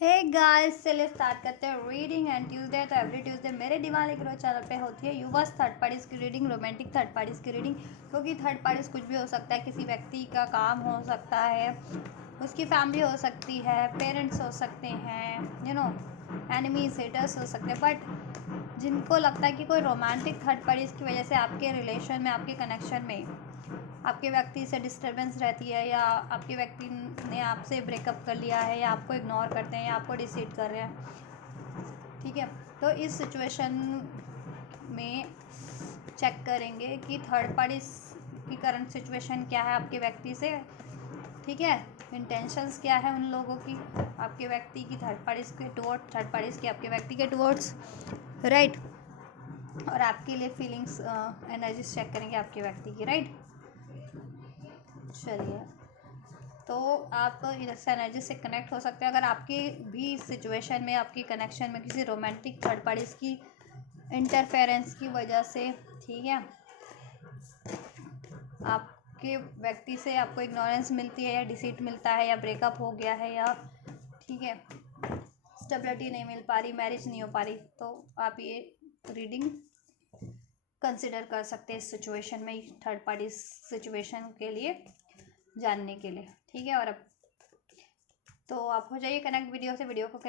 Hey guys, चलिए start करते हैं रीडिंग एंड ट्यूसडे। तो एवरी ट्यूसडे मेरे दिवाली ग्रो चैनल पे होती है यूवर्स थर्ड पार्टीज की रीडिंग, रोमांटिक थर्ड पार्टीज की रीडिंग। क्योंकि थर्ड पार्टीज कुछ भी हो सकता है, किसी व्यक्ति का काम हो सकता है, उसकी फैमिली हो सकती है, पेरेंट्स हो सकते हैं, एनिमीज हेटर्स हो सकते हैं। बट जिनको लगता है कि कोई रोमांटिक थर्ड पार्टीज की वजह से आपके रिलेशन में, आपके कनेक्शन में आपके व्यक्ति से डिस्टर्बेंस रहती है, या आपके व्यक्ति ने आपसे ब्रेकअप कर लिया है, या आपको इग्नोर करते हैं, या आपको डिसीड कर रहे हैं, ठीक है। तो इस सिचुएशन में चेक करेंगे कि थर्ड पार्टी की करंट सिचुएशन क्या है आपके व्यक्ति से, ठीक है। इंटेंशंस क्या है उन लोगों की, आपके व्यक्ति की थर्ड पार्टीज के टुवर्ड्स, थर्ड पार्टीज की आपके व्यक्ति के टुवर्ड्स, राइट। और आपके लिए फीलिंग्स, एनर्जीज चेक करेंगे आपके व्यक्ति की, राइट। चलिए, तो आप इस एनर्जी से कनेक्ट हो सकते हैं अगर आपकी भी सिचुएशन में, आपकी कनेक्शन में किसी रोमांटिक थर्ड पार्टीज की इंटरफेरेंस की वजह से, ठीक है, आपके व्यक्ति से आपको इग्नोरेंस मिलती है, या डिसीट मिलता है, या ब्रेकअप हो गया है, या ठीक है स्टेबिलिटी नहीं मिल पा रही, मैरिज नहीं हो पा रही, तो आप ये रीडिंग कंसिडर कर सकते हैं इस सिचुएशन में, थर्ड पार्टी सिचुएशन के लिए जानने के लिए, ठीक है। और अब तो आप हो जाइए कनेक्ट वीडियो से, वीडियो को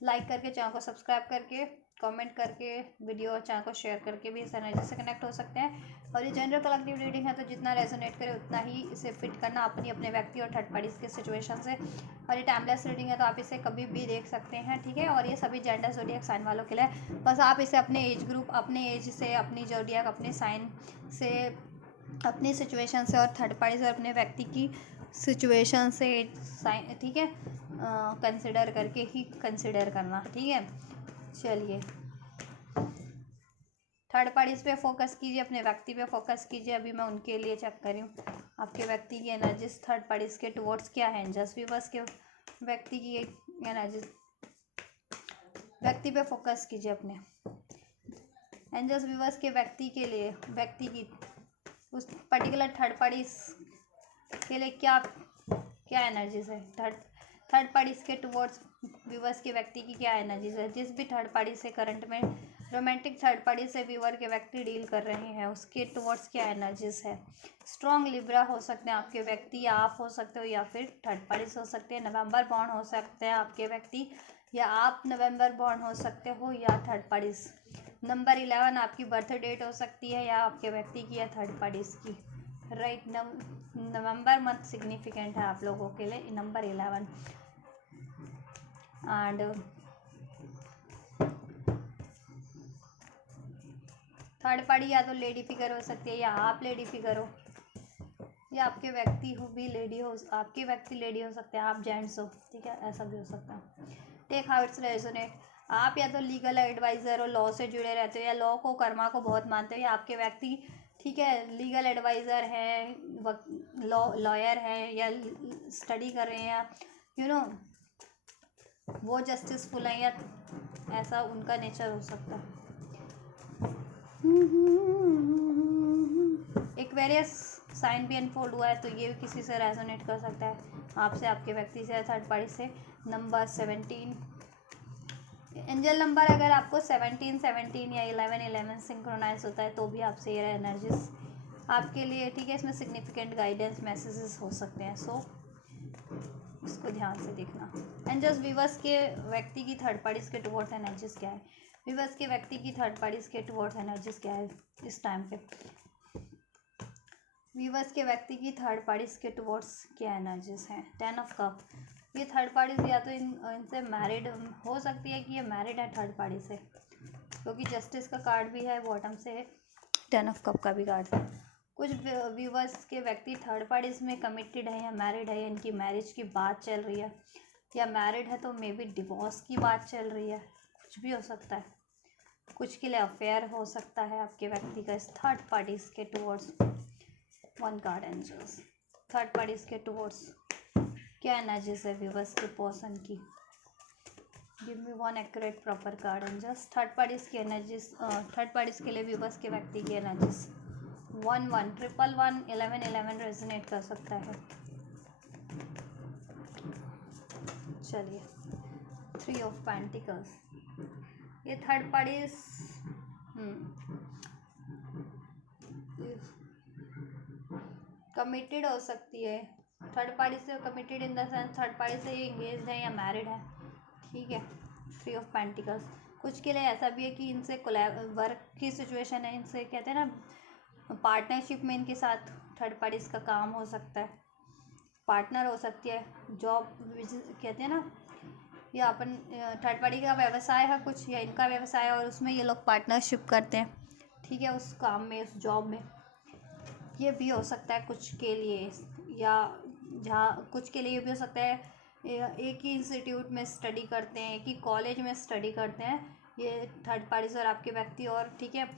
लाइक करके, चैनल को सब्सक्राइब करके, कमेंट करके, वीडियो और चैनल को शेयर करके भी इस एनर्जी से कनेक्ट हो सकते हैं। और ये जनरल कलेक्टिव रीडिंग है, तो जितना रेजोनेट करे उतना ही इसे फिट करना अपने व्यक्ति और थर्ड पार्टीज के सिचुएशन से। और ये टाइमलेस रीडिंग है, तो आप इसे कभी भी देख सकते हैं, ठीक है। और ये सभी जेंडर ज़ोडिएक साइन वालों के लिए, बस आप इसे अपने एज ग्रुप, अपने एज से, अपनी ज़ोडिएक, अपने साइन से, अपनी सिचुएशन से, और थर्ड पार्टी से, अपने व्यक्ति की सिचुएशन से, साइन, ठीक है, कंसिडर करके ही कंसिडर करना, ठीक है। चलिए, थर्ड पार्टीज पे फोकस कीजिए, अपने व्यक्ति पे फोकस कीजिए। अभी मैं उनके लिए चेक कर रही हूँ आपके व्यक्ति की एनर्जीज थर्ड पार्टीज के टुवर्ड्स क्या है। जस्ट व्यूअर्स के व्यक्ति की एनर्जीज, व्यक्ति पे फोकस कीजिए अपने। एंजल्स व्यूअर्स के व्यक्ति के लिए, व्यक्ति की उस पर्टिकुलर थर्ड पार्टीज के लिए क्या क्या एनर्जीज है, थर्ड पार्टीज के टुवर्ड्स व्यूअर्स के व्यक्ति की क्या एनर्जीज है। जिस भी थर्ड पार्टी से करंट में रोमांटिक थर्ड पार्टी से व्यूअर के व्यक्ति डील कर रहे हैं, उसके टुवर्ड्स क्या एनर्जीज है। स्ट्रॉन्ग लिब्रा हो सकते हैं आपके व्यक्ति, या आप हो सकते हो, या फिर थर्ड पार्टीज हो सकते हैं। नवंबर बॉर्न हो सकते हैं आपके व्यक्ति, या आप नवंबर बॉर्न हो सकते हो, या थर्ड पार्टीज। नंबर 11 आपकी बर्थ डेट हो सकती है, या आपके व्यक्ति की, या थर्ड पार्टीज की, राइट। नवंबर मंथ सिग्निफिकेंट है आप लोगों के लिए, नंबर 11। एंड थर्ड पार्टी या तो लेडी फिगर हो सकती है, या आप लेडी फिगर हो, या आपके व्यक्ति हो भी लेडी हो, आपके व्यक्ति लेडी हो सकते हैं, आप जेंट्स हो, ठीक है, ऐसा भी हो सकता है। Take how it's resonate. आप या तो लीगल एडवाइज़र हो, लॉ से जुड़े रहते हो, या लॉ को, कर्मा को बहुत मानते हो, या आपके व्यक्ति, ठीक है, लीगल एडवाइज़र है, लॉयर है, या स्टडी कर रहे हैं, वो जस्टिसफुल है, या ऐसा उनका नेचर हो सकता है। एक्वेरियस साइन भी अनफोल्ड हुआ है, तो ये भी किसी से रेजोनेट कर सकता है, आपसे, आपके व्यक्ति से, थर्ड पार्टी से। नंबर 17, एंजल नंबर अगर आपको 17 या 11 सिंक्रोनाइज होता है, तो भी आपसे ये एनर्जीज आपके लिए, ठीक है, इसमें सिग्निफिकेंट गाइडेंस मैसेजेस हो सकते हैं, सो इसको ध्यान से देखना। एंजल्स व्यूअर्स के व्यक्ति की थर्ड पार्टीज के टुवर्ड्स एनर्जीज क्या है, व्यूअर्स के व्यक्ति की थर्ड पार्टीज के टुवर्ड्स एनर्जीज क्या है इस टाइम पे। व्यूअर्स के व्यक्ति की थर्ड पार्टीज के टुवर्ड्स क्या एनर्जीज हैं। 10 ऑफ कप, ये थर्ड पार्टीज या तो इनसे मैरिड हो सकती है, कि ये मैरिड है थर्ड पार्टी से, क्योंकि जस्टिस का कार्ड भी है बॉटम से, 10 ऑफ कप का भी कार्ड है। कुछ व्यूवर्स के व्यक्ति थर्ड पार्टीज में कमिटेड है, या मैरिड है, या इनकी मैरिज की बात चल रही है, या मैरिड है तो मे बी डिवोर्स की बात चल रही है, कुछ भी हो सकता है। कुछ के लिए अफेयर हो सकता है आपके व्यक्ति का इस थर्ड पार्टीज के towards. 1 card angels, third parties के टुवर्ड्स क्या एनर्जीज है व्यूवर्स के पर्सन की। Give me 1 accurate proper card angels, third parties की एनर्जीज, थर्ड पार्टीज के लिए व्यूवर्स के व्यक्ति की एनर्जीज। 1 1 1 1 11 11 रेजोनेट कर सकता है। चलिए 3 ऑफ पेंटिकल्स, ये थर्ड पार्टीज कमिटेड हो सकती है। थर्ड पार्टी से committed in the sense third party से ये इंगेज्ड है या मैरिड है, ठीक है। 3 ऑफ पेंटिकल्स, कुछ के लिए ऐसा भी है कि इनसे वर्क की सिचुएशन है, इनसे कहते हैं ना पार्टनरशिप में इनके साथ थर्ड पार्टीज का काम हो सकता है, पार्टनर हो सकती है, जॉब कहते हैं ना, या अपन थर्ड पार्टी का व्यवसाय है कुछ, या इनका व्यवसाय है और उसमें ये लोग पार्टनरशिप करते हैं, ठीक है, उस काम में, उस जॉब में। ये भी हो सकता है कुछ के लिए, या जहाँ कुछ के लिए ये भी हो सकता है एक ही इंस्टीट्यूट में स्टडी करते हैं, एक ही कॉलेज में स्टडी करते हैं ये थर्ड पार्टीज और आपके व्यक्ति, और ठीक है,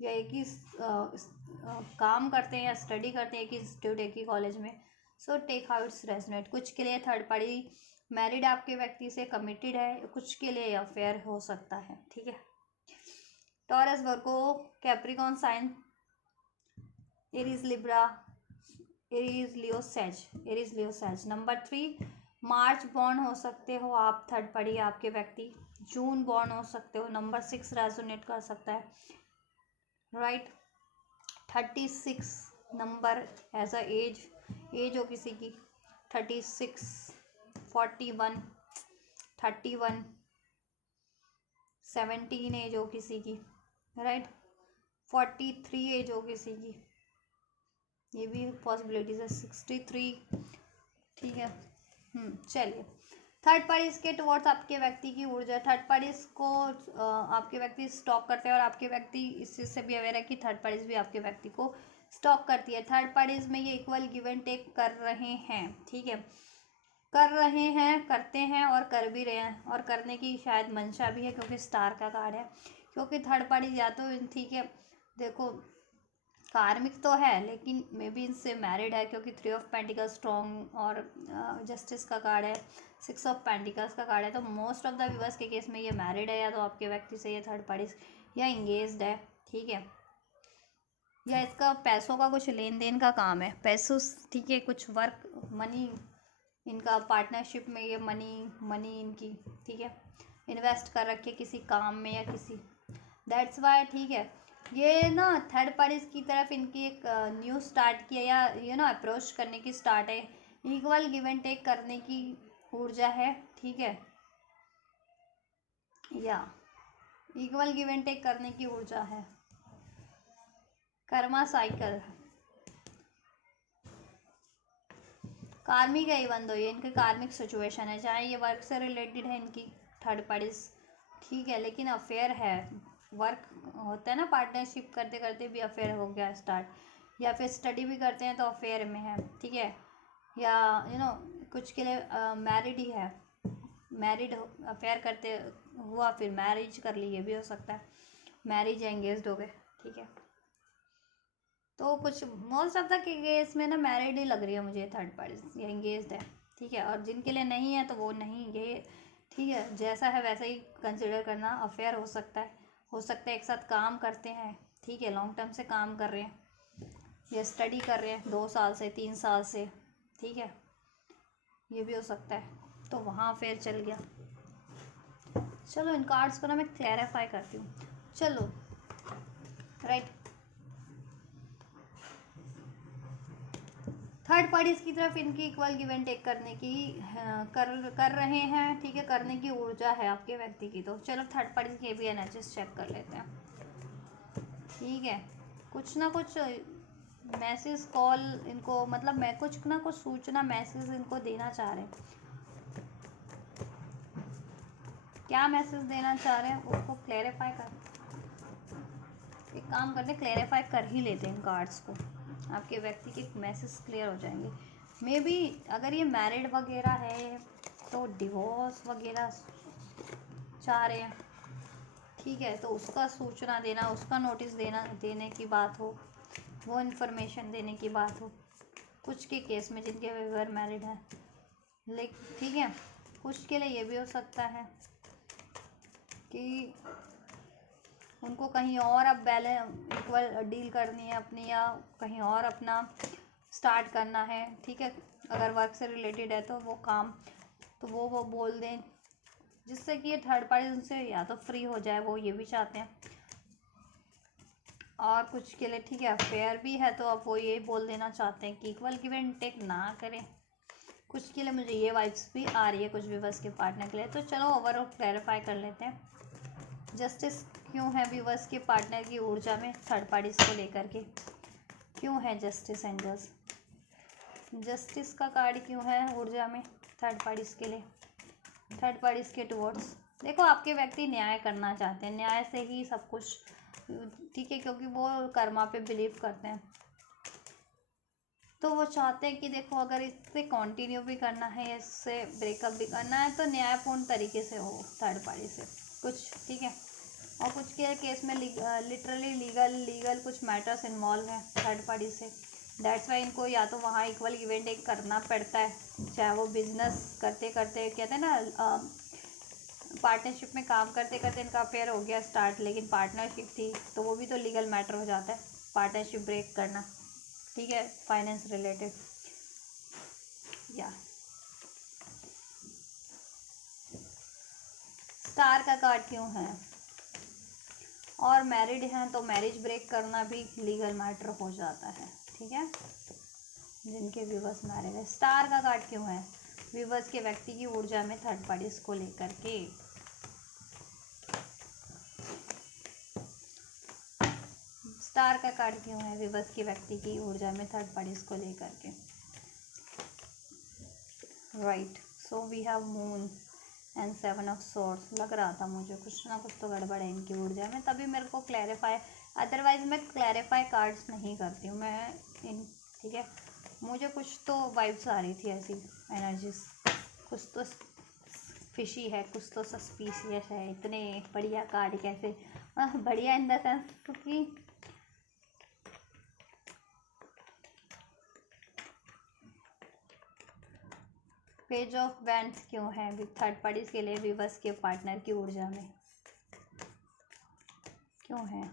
या एक ही काम करते हैं या स्टडी करते हैं एक ही इंस्टीट्यूट, एक ही कॉलेज में। So take how it's resonate. कुछ के लिए थर्ड पार्टी मैरिड आपके व्यक्ति से, कमिटेड है, कुछ के लिए अफेयर हो सकता है, ठीक है। Taurus, Virgo, Capricorn sign, Aries, Libra, Aries, Leo, sage, Aries, Leo, sage. Number 3, March born हो सकते हो आप, थर्ड पार्टी आपके व्यक्ति जून बॉर्न हो सकते हो। नंबर 6 रेजोनेट कर सकता है, right. 36 number age a age हो किसी की, 36, 41, 31, 17 एज हो किसी की, राइट। 43 एज हो किसी की, ये भी पॉसिबिलिटीज है। 63, ठीक है। चलिए, थर्ड पार्टीज के टुवर्ड्स आपके व्यक्ति की ऊर्जा, थर्ड पार्टीज को आपके व्यक्ति स्टॉक करते हैं, और आपके व्यक्ति इस चीज़ से भी अवेयर है कि थर्ड पार्टीज भी आपके व्यक्ति को स्टॉक करती है। थर्ड पार्टीज में ये इक्वल गिव एंड टेक कर रहे हैं, ठीक है, कर रहे हैं, करते हैं और कर भी रहे हैं, और करने की शायद मंशा भी है क्योंकि स्टार का कार्ड है। क्योंकि थर्ड पार्टी या तो, ठीक है, देखो कार्मिक तो है लेकिन मे बी इनसे मैरिड है, क्योंकि 3 ऑफ पेंटिकल्स स्ट्रॉन्ग और जस्टिस का कार्ड है, 6 ऑफ पेंटिकल्स का कार्ड है, तो मोस्ट ऑफ द व्यूअर्स के केस में ये मैरिड है, या तो आपके व्यक्ति से ये थर्ड पार्टी या इंगेज्ड है, ठीक है, या इसका पैसों का कुछ लेन देन का काम है, पैसों, ठीक है, कुछ वर्क मनी, इनका पार्टनरशिप में ये मनी इनकी, ठीक है, इन्वेस्ट कर रखे किसी काम में या किसी, दैट्स वाई, ठीक है। ये ना थर्ड पार्टीज की तरफ इनकी एक न्यू स्टार्ट किया, या अप्रोच करने की स्टार्ट है, इक्वल गिव एंड टेक करने की ऊर्जा है, ठीक है, या इक्वल गिव एंड टेक करने की ऊर्जा है। कर्मा साइकिल, कार्मिक है इवन दो, ये इनके कार्मिक सिचुएशन है, चाहे ये वर्क से रिलेटेड है इनकी थर्ड पार्टीज, ठीक है, लेकिन अफेयर है, वर्क होता है ना, पार्टनरशिप करते करते भी अफेयर हो गया स्टार्ट, या फिर स्टडी भी करते हैं तो अफेयर में है, ठीक है, या कुछ के लिए मैरिड ही है, मैरिड अफेयर करते हुआ फिर मैरिज कर ली, ये भी हो सकता है, मैरिज या एंगेज्ड हो गए, ठीक है। तो कुछ मोस्ट ऑफ द केस में ना मैरिड ही लग रही है मुझे थर्ड पार्टी, या एंगेज्ड है, ठीक है, और जिनके लिए नहीं है तो वो नहीं, ये ठीक है, जैसा है वैसा ही कंसिडर करना, अफेयर हो सकता है एक साथ काम करते हैं, ठीक है, लॉन्ग टर्म से काम कर रहे हैं या स्टडी कर रहे हैं 2 साल से 3 साल से, ठीक है, ये भी हो सकता है, तो वहाँ अफेयर चल गया। चलो इन कार्ड्स को ना मैं क्लैरिफाई करती हूँ, चलो, राइट। थर्ड पार्टीज की तरफ इनकी इक्वल गिव एंड टेक करने की कर रहे हैं, ठीक है, करने की ऊर्जा है आपके व्यक्ति की। तो चलो थर्ड पार्टीज के भी एनर्जीज चेक कर लेते हैं, ठीक है। कुछ ना कुछ मैसेज कॉल इनको, मतलब मैं कुछ ना कुछ सूचना मैसेज इनको देना चाह रहे हैं, क्या मैसेज देना चाह रहे हैं उसको क्लैरिफाई कर, एक काम करते क्लैरिफाई कर ही लेते हैं इन कार्ड्स को, आपके व्यक्ति के मैसेज क्लियर हो जाएंगे। मे बी अगर ये मैरिड वगैरह है तो डिवोर्स वगैरह चाह रहे हैं, ठीक है, तो उसका सूचना देना, उसका नोटिस देने की बात हो, वो इन्फॉर्मेशन देने की बात हो, कुछ के केस में जिनके बगैर मैरिड है, लेकिन ठीक है, कुछ के लिए ये भी हो सकता है कि उनको कहीं और अब बैलेंस इक्वल डील करनी है अपनी, या कहीं और अपना स्टार्ट करना है, ठीक है, अगर वर्क से रिलेटेड है तो वो काम, तो वो बोल दें, जिससे कि ये थर्ड पार्टी उनसे या तो फ्री हो जाए, वो ये भी चाहते हैं। और कुछ के लिए ठीक है अफेयर भी है, तो अब वो ये बोल देना चाहते हैं कि इक्वल गिव एंड टेक ना करें। कुछ के लिए मुझे ये वाइब्स भी आ रही है कुछ व्यूवर्स के पार्टनर के लिए। तो चलो ओवरऑल क्लैरिफाई कर लेते हैं। जस्टिस क्यों है व्यूवर्स के पार्टनर की ऊर्जा में थर्ड पार्टीज को लेकर के, क्यों है जस्टिस एंजल्स? जस्टिस का कार्ड क्यों है ऊर्जा में थर्ड पार्टीज के लिए, थर्ड पार्टीज के टुवर्ड्स? देखो आपके व्यक्ति न्याय करना चाहते हैं, न्याय से ही सब कुछ ठीक है, क्योंकि वो कर्मा पे बिलीव करते हैं। तो वो चाहते हैं कि देखो अगर इससे कंटिन्यू भी करना है, इससे ब्रेकअप भी करना है, तो न्यायपूर्ण तरीके से हो थर्ड पार्टी से कुछ, ठीक है। और कुछ के केस में लिटरली लीगल कुछ मैटर्स इन्वॉल्व हैं थर्ड पार्टी से। दैट्स वाई इनको या तो वहाँ इक्वल इवेंट एक करना पड़ता है, चाहे वो बिजनेस करते करते, कहते हैं ना पार्टनरशिप में काम करते करते इनका अफेयर हो गया स्टार्ट, लेकिन पार्टनरशिप थी तो वो भी तो लीगल मैटर हो जाता है, पार्टनरशिप ब्रेक करना, ठीक है, फाइनेंस रिलेटेड। या स्टार का कार्ड क्यों है? और मैरिड हैं तो मैरिज ब्रेक करना भी लीगल मैटर हो जाता है, ठीक है, जिनके व्यूवर्स मैरिड है। स्टार का कार्ड क्यों है व्यूवर्स के व्यक्ति की ऊर्जा में थर्ड पार्टीज को लेकर के? स्टार का कार्ड क्यों है व्यूवर्स के व्यक्ति की ऊर्जा में थर्ड पार्टीज को लेकर के? Right, so we have moon and 7 of swords. लग रहा था मुझे कुछ ना कुछ तो गड़बड़ है इनकी ऊर्जा में, तभी मेरे को क्लैरिफाई, अदरवाइज मैं क्लैरिफाई कार्ड्स नहीं करती हूँ मैं इन, ठीक है। मुझे कुछ तो वाइब्स आ रही थी ऐसी एनर्जीज, कुछ तो फिशी है, कुछ तो सस्पिशियस है। इतने बढ़िया कार्ड कैसे, बढ़िया इन द सेंस कि पेज ऑफ वैंड्स क्यों है थर्ड पार्टीज के लिए व्यूवर्स के पार्टनर की ऊर्जा में, क्यों है?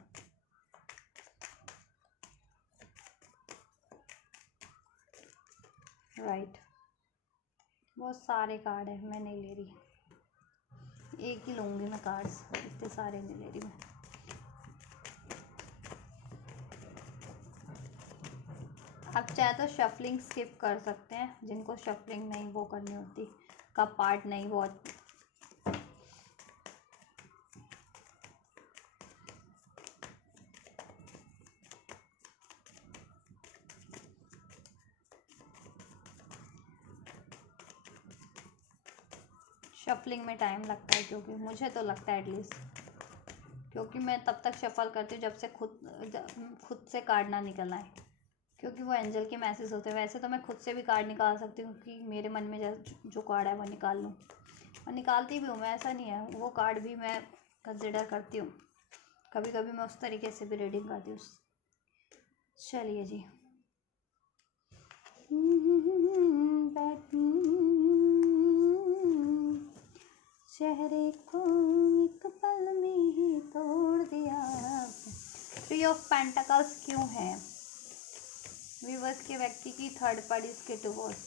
राइट, बहुत सारे कार्ड है, मैं नहीं ले रही, एक ही लूँगी मैं कार्ड्स, इतने सारे नहीं ले रही मैं। आप चाहे तो शफलिंग स्किप कर सकते हैं, जिनको शफलिंग नहीं वो करनी होती, का पार्ट नहीं वो। शफलिंग में टाइम लगता है, क्योंकि मुझे तो लगता है एटलीस्ट, क्योंकि मैं तब तक शफल करती हूँ जब से खुद से कार्ड ना निकल आए, क्योंकि वो एंजल के मैसेज होते हैं। वैसे तो मैं खुद से भी कार्ड निकाल सकती हूँ कि मेरे मन में जो कार्ड है वो निकाल लूँ, और निकालती भी हूँ मैं, ऐसा नहीं है, वो कार्ड भी मैं कंसिडर करती हूँ, कभी कभी मैं उस तरीके से भी रीडिंग करती हूँ। चलिए जी, चेहरे को एक पल में ही तोड़ दिया। थ्री ऑफ पेंटिकल्स क्यों है व्यूवर्स के व्यक्ति की थर्ड पार्टीज के टुवर्ड्स,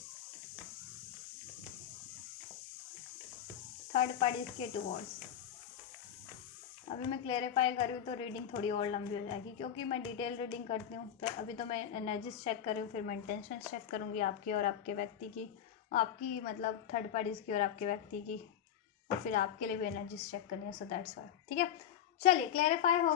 थर्ड पार्टीज के टुवर्ड्स? अभी मैं क्लेरिफाई कर रही हूँ तो रीडिंग थोड़ी और लंबी हो जाएगी, क्योंकि मैं डिटेल रीडिंग करती हूँ। तो अभी तो मैं एनर्जीज चेक कर रही हूँ, फिर मैं इंटेंशन चेक करूँगी आपकी और आपके व्यक्ति की, आपकी मतलब थर्ड पार्टीज की और आपके व्यक्ति की, और फिर आपके लिए भी एनर्जीज चेक करनी है। सो दैट्स वाई, ठीक है। चलिए क्लैरिफाई हो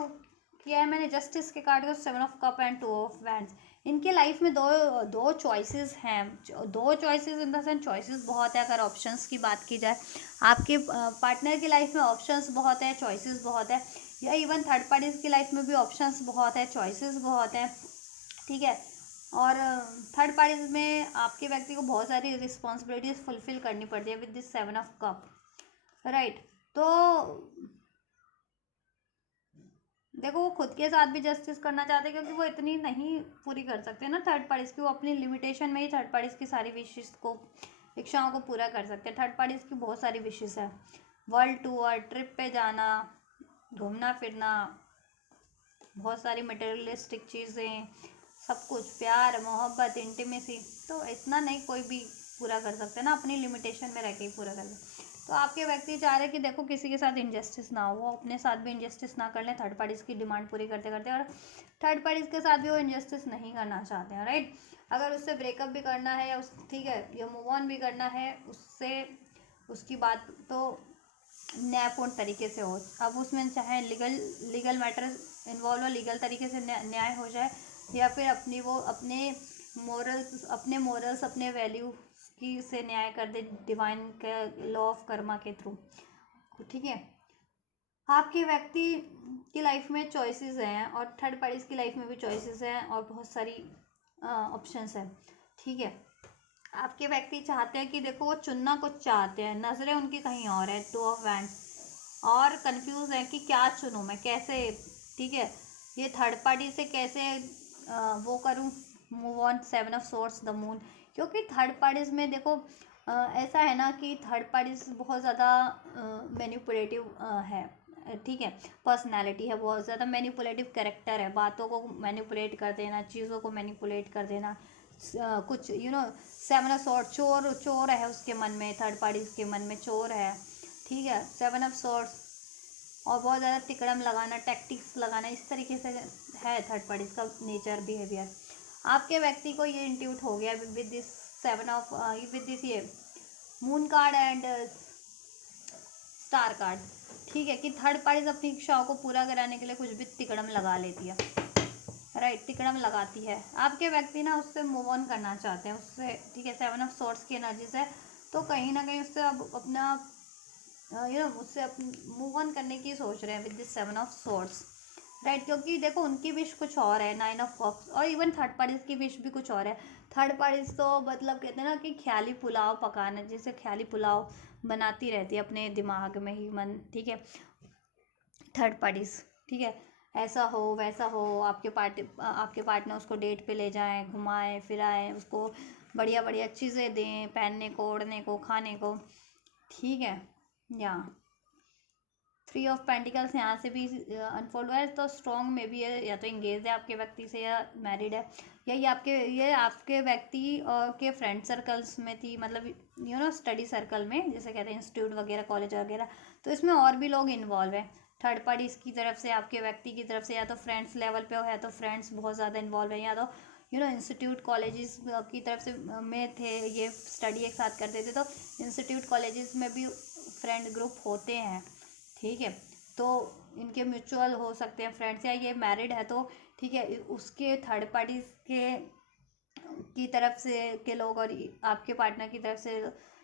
किया है मैंने जस्टिस के कार्ड को, 7 of cup and 2 of wands. इनके लाइफ में दो चॉइसेस हैं, दो choices in the sense choices बहुत है। अगर ऑप्शंस की बात की जाए, आपके पार्टनर की लाइफ में ऑप्शंस बहुत है, चॉइसेस बहुत है, या इवन थर्ड पार्टीज की लाइफ में भी ऑप्शंस बहुत है, चॉइसेस बहुत है, ठीक है। और थर्ड पार्टीज में आपके व्यक्ति को बहुत सारी रिस्पॉन्सिबिलिटीज फुलफिल करनी पड़ती है with this 7 of cup, right. तो देखो वो खुद के साथ भी जस्टिस करना चाहते हैं, क्योंकि वो इतनी नहीं पूरी कर सकते ना थर्ड पार्टीज की, वो अपनी लिमिटेशन में ही थर्ड पार्टीज की सारी विशेष को, इच्छाओं को पूरा कर सकते हैं। थर्ड पार्टीज की बहुत सारी विशेष है, वर्ल्ड टूर, ट्रिप पे जाना, घूमना फिरना, बहुत सारी मटेरियलिस्टिक चीज़ें, सब कुछ, प्यार मोहब्बत इंटीमेसी, तो इतना नहीं कोई भी पूरा कर सकते ना, अपनी लिमिटेशन में रह के ही पूरा कर ले। तो आपके व्यक्ति चाह रहे हैं कि देखो किसी के साथ इनजस्टिस ना हो, वो अपने साथ भी इनजस्टिस ना कर लें थर्ड पार्टीज़ की डिमांड पूरी करते करते, और थर्ड पार्टीज़ के साथ भी वो इनजस्टिस नहीं करना चाहते हैं, राइट। अगर उससे ब्रेकअप भी करना है या उस ठीक है या मूव ऑन भी करना है उससे, उसकी बात तो न्यायपूर्ण तरीके से हो। अब उसमें चाहे लीगल मैटर इन्वॉल्व हो, लीगल तरीके से न्याय हो जाए, या फिर वो अपने मोरल्स अपने वैल्यू की से न्याय कर दे डिवाइन के लॉ ऑफ कर्मा के थ्रू, ठीक है। आपके व्यक्ति की लाइफ में चॉइसेस हैं और थर्ड पार्टीज की लाइफ में भी चॉइसेस हैं और बहुत सारी ऑप्शंस हैं, ठीक है। आपके व्यक्ति चाहते हैं कि देखो वो चुनना कुछ चाहते हैं, नज़रें उनकी कहीं और है, टू ऑफ वैंड्स, और कंफ्यूज है कि क्या चुनूं मैं, कैसे, ठीक है, ये थर्ड पार्टी से कैसे वो करूं, move on, seven of source, the moon. क्योंकि थर्ड पार्टीज में देखो ऐसा है ना कि थर्ड पार्टीज बहुत ज़्यादा मैनिपुलेटिव है, ठीक है, पर्सनैलिटी है, बहुत ज़्यादा मैनिपुलेटिव कैरेक्टर है, बातों को मैनिपुलेट कर देना, चीज़ों को मैनिपुलेट कर देना, कुछ सेवन ऑफ सॉर्ड, चोर है उसके मन में, थर्ड पार्टी के मन में चोर है, ठीक है, सेवन ऑफ सॉर्ड्स, और बहुत ज़्यादा तिकड़म लगाना, टैक्टिक्स लगाना, इस तरीके से है थर्ड पार्टी का नेचर, बिहेवियर। आपके व्यक्ति को ये इंट्यूट हो गया with this seven of with this ये moon card and star card, ठीक है, कि थर्ड पार्टी अपनी इच्छाओं को पूरा कराने के लिए कुछ भी तिकड़म लगा लेती है, राइट, तिकड़म लगाती है। आपके व्यक्ति ना उससे मूव ऑन करना चाहते हैं उससे, ठीक है, सेवन ऑफ सॉर्ड्स की एनर्जी से, तो कहीं ना कहीं उससे अब अपना उससे मूव ऑन करने की सोच रहे हैं with this seven of swords, right. क्योंकि देखो उनकी विश कुछ और है, नाइन ऑफ कप्स, और इवन थर्ड पार्टीज की विश भी कुछ और है। थर्ड पार्टीज तो मतलब कहते हैं ना कि ख्याली पुलाव पकाना, जैसे ख्याली पुलाव बनाती रहती है अपने दिमाग में ही मन, ठीक है, थर्ड पार्टीज, ठीक है, ऐसा हो वैसा हो, आपके पार्टनर उसको डेट पे ले जाएं, घुमाएं फिराएं, उसको बढ़िया बढ़िया चीज़ें दें, पहनने को, ओढ़ने को, खाने को, ठीक है। या थ्री ऑफ पेंटिकल्स यहाँ से भी अनफोल्ड हुआ है, तो स्ट्रॉन्ग में भी है, या तो इंगेज है आपके व्यक्ति से या मैरिड है, या ये आपके व्यक्ति के फ्रेंड सर्कल्स में थी, मतलब स्टडी सर्कल में, जैसे कहते हैं इंस्टीट्यूट वगैरह, कॉलेज वगैरह, तो इसमें और भी लोग इन्वॉल्व हैं थर्ड पार्टी की तरफ से, आपके व्यक्ति की तरफ से, या तो फ्रेंड्स लेवल पे हो, या तो फ्रेंड्स बहुत ज़्यादा इन्वॉल्व है, या तो इंस्टीट्यूट कॉलेजेस की तरफ से में थे, ये स्टडी एक साथ करते थे, तो इंस्टीट्यूट कॉलेजेस में भी फ्रेंड ग्रुप होते हैं, ठीक है, तो इनके म्यूचुअल हो सकते हैं फ्रेंड्स, या ये मैरिड है तो ठीक है, उसके थर्ड पार्टी के की तरफ से के लोग, और आपके पार्टनर की तरफ से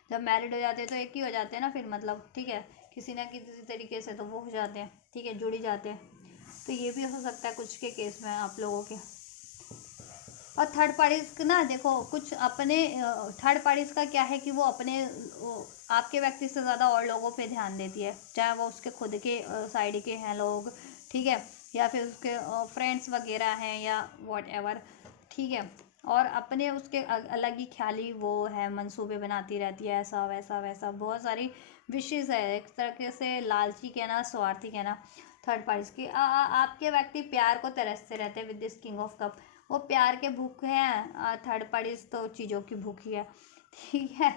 जब मैरिड हो जाते हैं तो एक ही हो जाते हैं ना फिर, मतलब ठीक है, किसी ना किसी तरीके से तो वो हो जाते हैं, ठीक है, जुड़ ही जाते हैं। तो ये भी हो सकता है कुछ के केस में आप लोगों के। और थर्ड पार्टीज ना देखो कुछ अपने थर्ड पार्टीज का क्या है कि वो अपने आपके व्यक्ति से ज़्यादा और लोगों पे ध्यान देती है, चाहे वो उसके खुद के साइड के हैं लोग, ठीक है, या फिर उसके फ्रेंड्स वगैरह हैं या वॉट एवर, ठीक है, और अपने उसके अलग ही ख्याली वो है, मंसूबे बनाती रहती है, ऐसा वैसा वैसा, बहुत सारी विशेज़ है, एक तरीके से लालची कहना, स्वार्थी कहना थर्ड पार्टीज की। आपके व्यक्ति प्यार को तरसते रहते हैं with this king of cup, वो प्यार के भूखे हैं, थर्ड पार्टीज तो चीज़ों की भूखी है, ठीक है।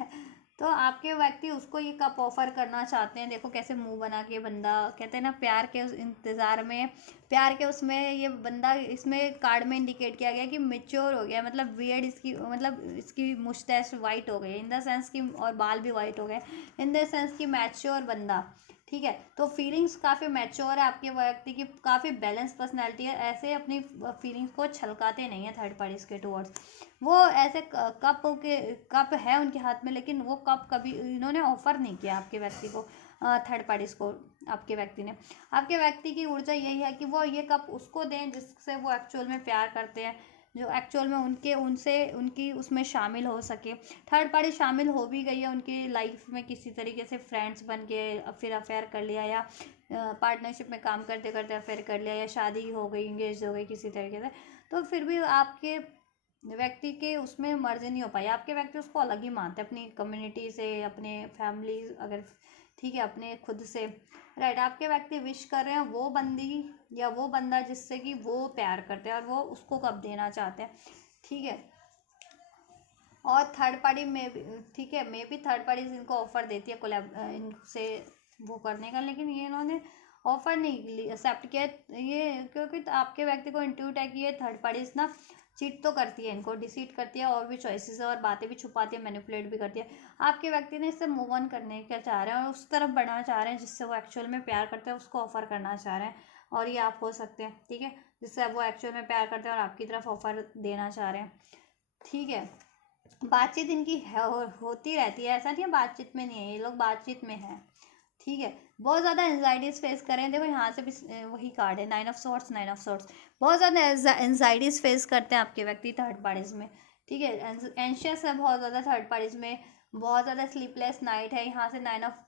तो आपके व्यक्ति उसको ये कप ऑफर करना चाहते हैं, देखो कैसे मुंह बना के बंदा, कहते हैं ना प्यार के उस इंतज़ार में, प्यार के उसमें ये बंदा, इसमें कार्ड में इंडिकेट किया गया कि मेच्योर हो गया, मतलब बियर्ड इसकी, मतलब इसकी मुस्टैच वाइट हो गई इन द सेंस की, और बाल भी वाइट हो गए इन द सेंस की मैच्योर बंदा, ठीक है। तो फीलिंग्स काफ़ी मैच्योर है आपके व्यक्ति की, काफ़ी बैलेंस पर्सनैलिटी है, ऐसे अपनी फीलिंग्स को छलकाते नहीं है थर्ड पार्टीज के टूवर्ड्स, वो ऐसे कप है उनके हाथ में, लेकिन वो कप कभी इन्होंने ऑफर नहीं किया आपके व्यक्ति को, थर्ड पार्टीज को, आपके व्यक्ति ने। आपके व्यक्ति की ऊर्जा यही है कि वो ये कप उसको दें जिससे वो एक्चुअल में प्यार करते हैं, जो एक्चुअल में उनकी उसमें शामिल हो सके। थर्ड पार्टी शामिल हो भी गई है उनकी लाइफ में किसी तरीके से, फ्रेंड्स बन के फिर अफेयर कर लिया, या पार्टनरशिप में काम करते करते अफेयर कर लिया, या शादी हो गई, इंगेज हो गई किसी तरीके से, तो फिर भी आपके व्यक्ति के उसमें मर्ज नहीं हो पाई, आपके व्यक्ति उसको अलग ही मानते हैं अपनी कम्युनिटी से, अपने फैमिली अगर, ठीक है, अपने खुद से। राइट, आपके व्यक्ति विश कर रहे हैं वो बंदी या वो बंदा जिससे कि वो प्यार करते हैं और वो उसको कब देना चाहते हैं, ठीक है। और थर्ड पार्टी में भी, ठीक है, मे भी थर्ड पार्टी इनको ऑफर देती है कोलैब इनसे वो करने का, लेकिन ये इन्होंने ऑफर नहीं एक्सेप्ट किया ये, क्योंकि आपके व्यक्ति को इंट्यूट है कि ये थर्ड पार्टीज ना चीट तो करती है, इनको डिसीट करती है और भी चॉइसेस है और बातें भी छुपाती है, मैनिपुलेट भी करती है। आपके व्यक्ति ने इससे मूव ऑन करने का चाह रहे हैं और उस तरफ बढ़ना चाह रहे हैं जिससे वो एक्चुअल में प्यार करते हैं, उसको ऑफर करना चाह रहे हैं। और ये आप हो सकते हैं, ठीक है, जिससे वो एक्चुअल में प्यार करते हैं और आपकी तरफ ऑफर देना चाह रहे हैं, ठीक है। बातचीत इनकी होती रहती है, ऐसा नहीं है बातचीत में नहीं है, ये लोग बातचीत में है, ठीक है। बहुत ज़्यादा एंजाइटीज फेस कर रहे हैं, देखो यहाँ से भी वही कार्ड है, 9 ऑफ सॉर्ड्स, 9 ऑफ सॉर्ड्स। बहुत ज़्यादा एंजाइटीज फेस करते हैं आपके व्यक्ति थर्ड पार्टीज में, ठीक है। एंशियस है बहुत ज़्यादा थर्ड पार्टीज में, बहुत ज़्यादा स्लीपलेस नाइट है। यहाँ से 9 ऑफ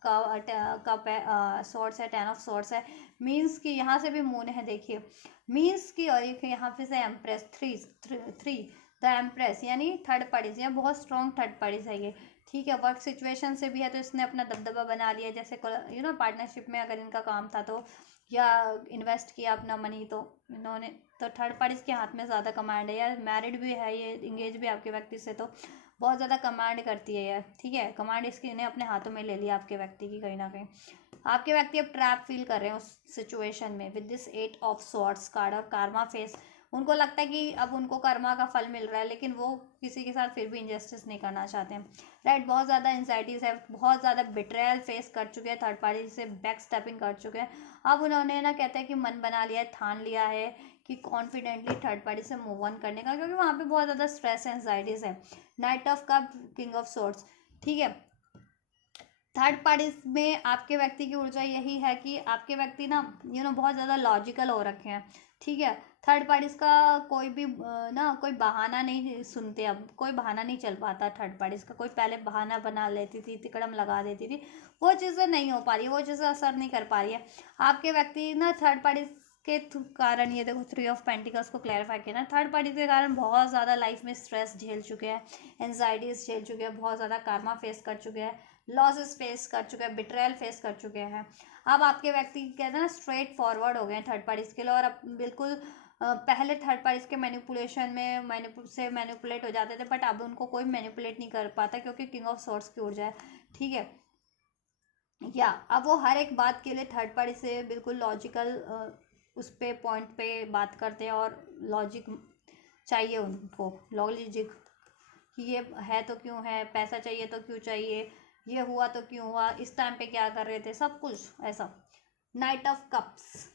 कप है, सॉर्ड्स है, 10 ऑफ सॉर्ड्स है, मीन्स कि यहाँ से भी मून है देखिए, मीन्स की। और एक यहाँ पे से एम्प्रेस, थ्री द एम्प्रेस, यानी थर्ड पार्टीज, या बहुत स्ट्रॉन्ग थर्ड पार्टीज है ये, ठीक है। वर्क सिचुएशन से भी है तो इसने अपना दबदबा बना लिया, जैसे पार्टनरशिप में अगर इनका काम था तो, या इन्वेस्ट किया अपना मनी तो इन्होंने, तो थर्ड पार्टीज के हाथ में ज़्यादा कमांड है, या मैरिड भी है ये, इंगेज भी आपके व्यक्ति से, तो बहुत ज़्यादा कमांड करती है यार, ठीक है। कमांड इसकी इन्हें अपने हाथों में ले लिया आपके व्यक्ति की, कहीं ना कहीं आपके व्यक्ति अब ट्रैप फील कर रहे हैं उस सिचुएशन में with this 8 of swords card और कार्मा फेस। उनको लगता है कि अब उनको कर्मा का फल मिल रहा है, लेकिन वो किसी के साथ फिर भी इंजस्टिस नहीं करना चाहते हैं, राइट। बहुत ज़्यादा एंजाइटीज है, बहुत ज़्यादा बिट्रेयल फेस कर चुके हैं, थर्ड पार्टी से बैक स्टेपिंग कर चुके हैं। अब उन्होंने ना कहते हैं कि मन बना लिया है, ठान लिया है कि कॉन्फिडेंटली थर्ड पार्टी से मूव ऑन करने का, क्योंकि वहाँ पे बहुत ज़्यादा स्ट्रेस एंजाइटीज है। Night of cup, king of swords, ठीक है। थर्ड पार्टी में आपके व्यक्ति की ऊर्जा यही है कि आपके व्यक्ति ना बहुत ज़्यादा लॉजिकल हो रखे हैं, ठीक है। थर्ड पार्टीज का कोई भी ना कोई बहाना नहीं सुनते, अब कोई बहाना नहीं चल पाता थर्ड पार्टीज का। कोई पहले बहाना बना लेती थी, तिकड़म लगा देती थी, वो चीज़ें नहीं हो पा रही है, वो चीज़ें असर नहीं कर पा रही है। आपके व्यक्ति ना थर्ड पार्टीज के कारण, ये देखो 3 ऑफ पेंटिकल्स को क्लैरिफाई किया ना, थर्ड पार्टी के कारण बहुत ज़्यादा लाइफ में स्ट्रेस झेल चुके हैं, एनजाइटीज झेल चुके हैं, बहुत ज़्यादा कार्मा फेस कर चुके हैं, लॉसेस फेस कर चुके हैं, बिट्रेयल फेस कर चुके हैं। अब आपके व्यक्ति कहते हैं ना स्ट्रेट फॉरवर्ड हो गए हैं थर्ड पार्टीज के लिए, और अब बिल्कुल पहले थर्ड पार्टीज के मैनिपुलेशन में मैनिपुलेट हो जाते थे, बट अब उनको कोई मैनिपुलेट नहीं कर पाता क्योंकि किंग ऑफ सॉर्ड्स की ऊर्जा है, ठीक है। या अब वो हर एक बात के लिए थर्ड पार्टी से बिल्कुल लॉजिकल उस पे पॉइंट पे बात करते हैं, और लॉजिक चाहिए उनको, लॉजिक कि ये है तो क्यों है, पैसा चाहिए तो क्यों चाहिए, ये हुआ तो क्यों हुआ, इस टाइम पे क्या कर रहे थे, सब कुछ ऐसा। Night of cups,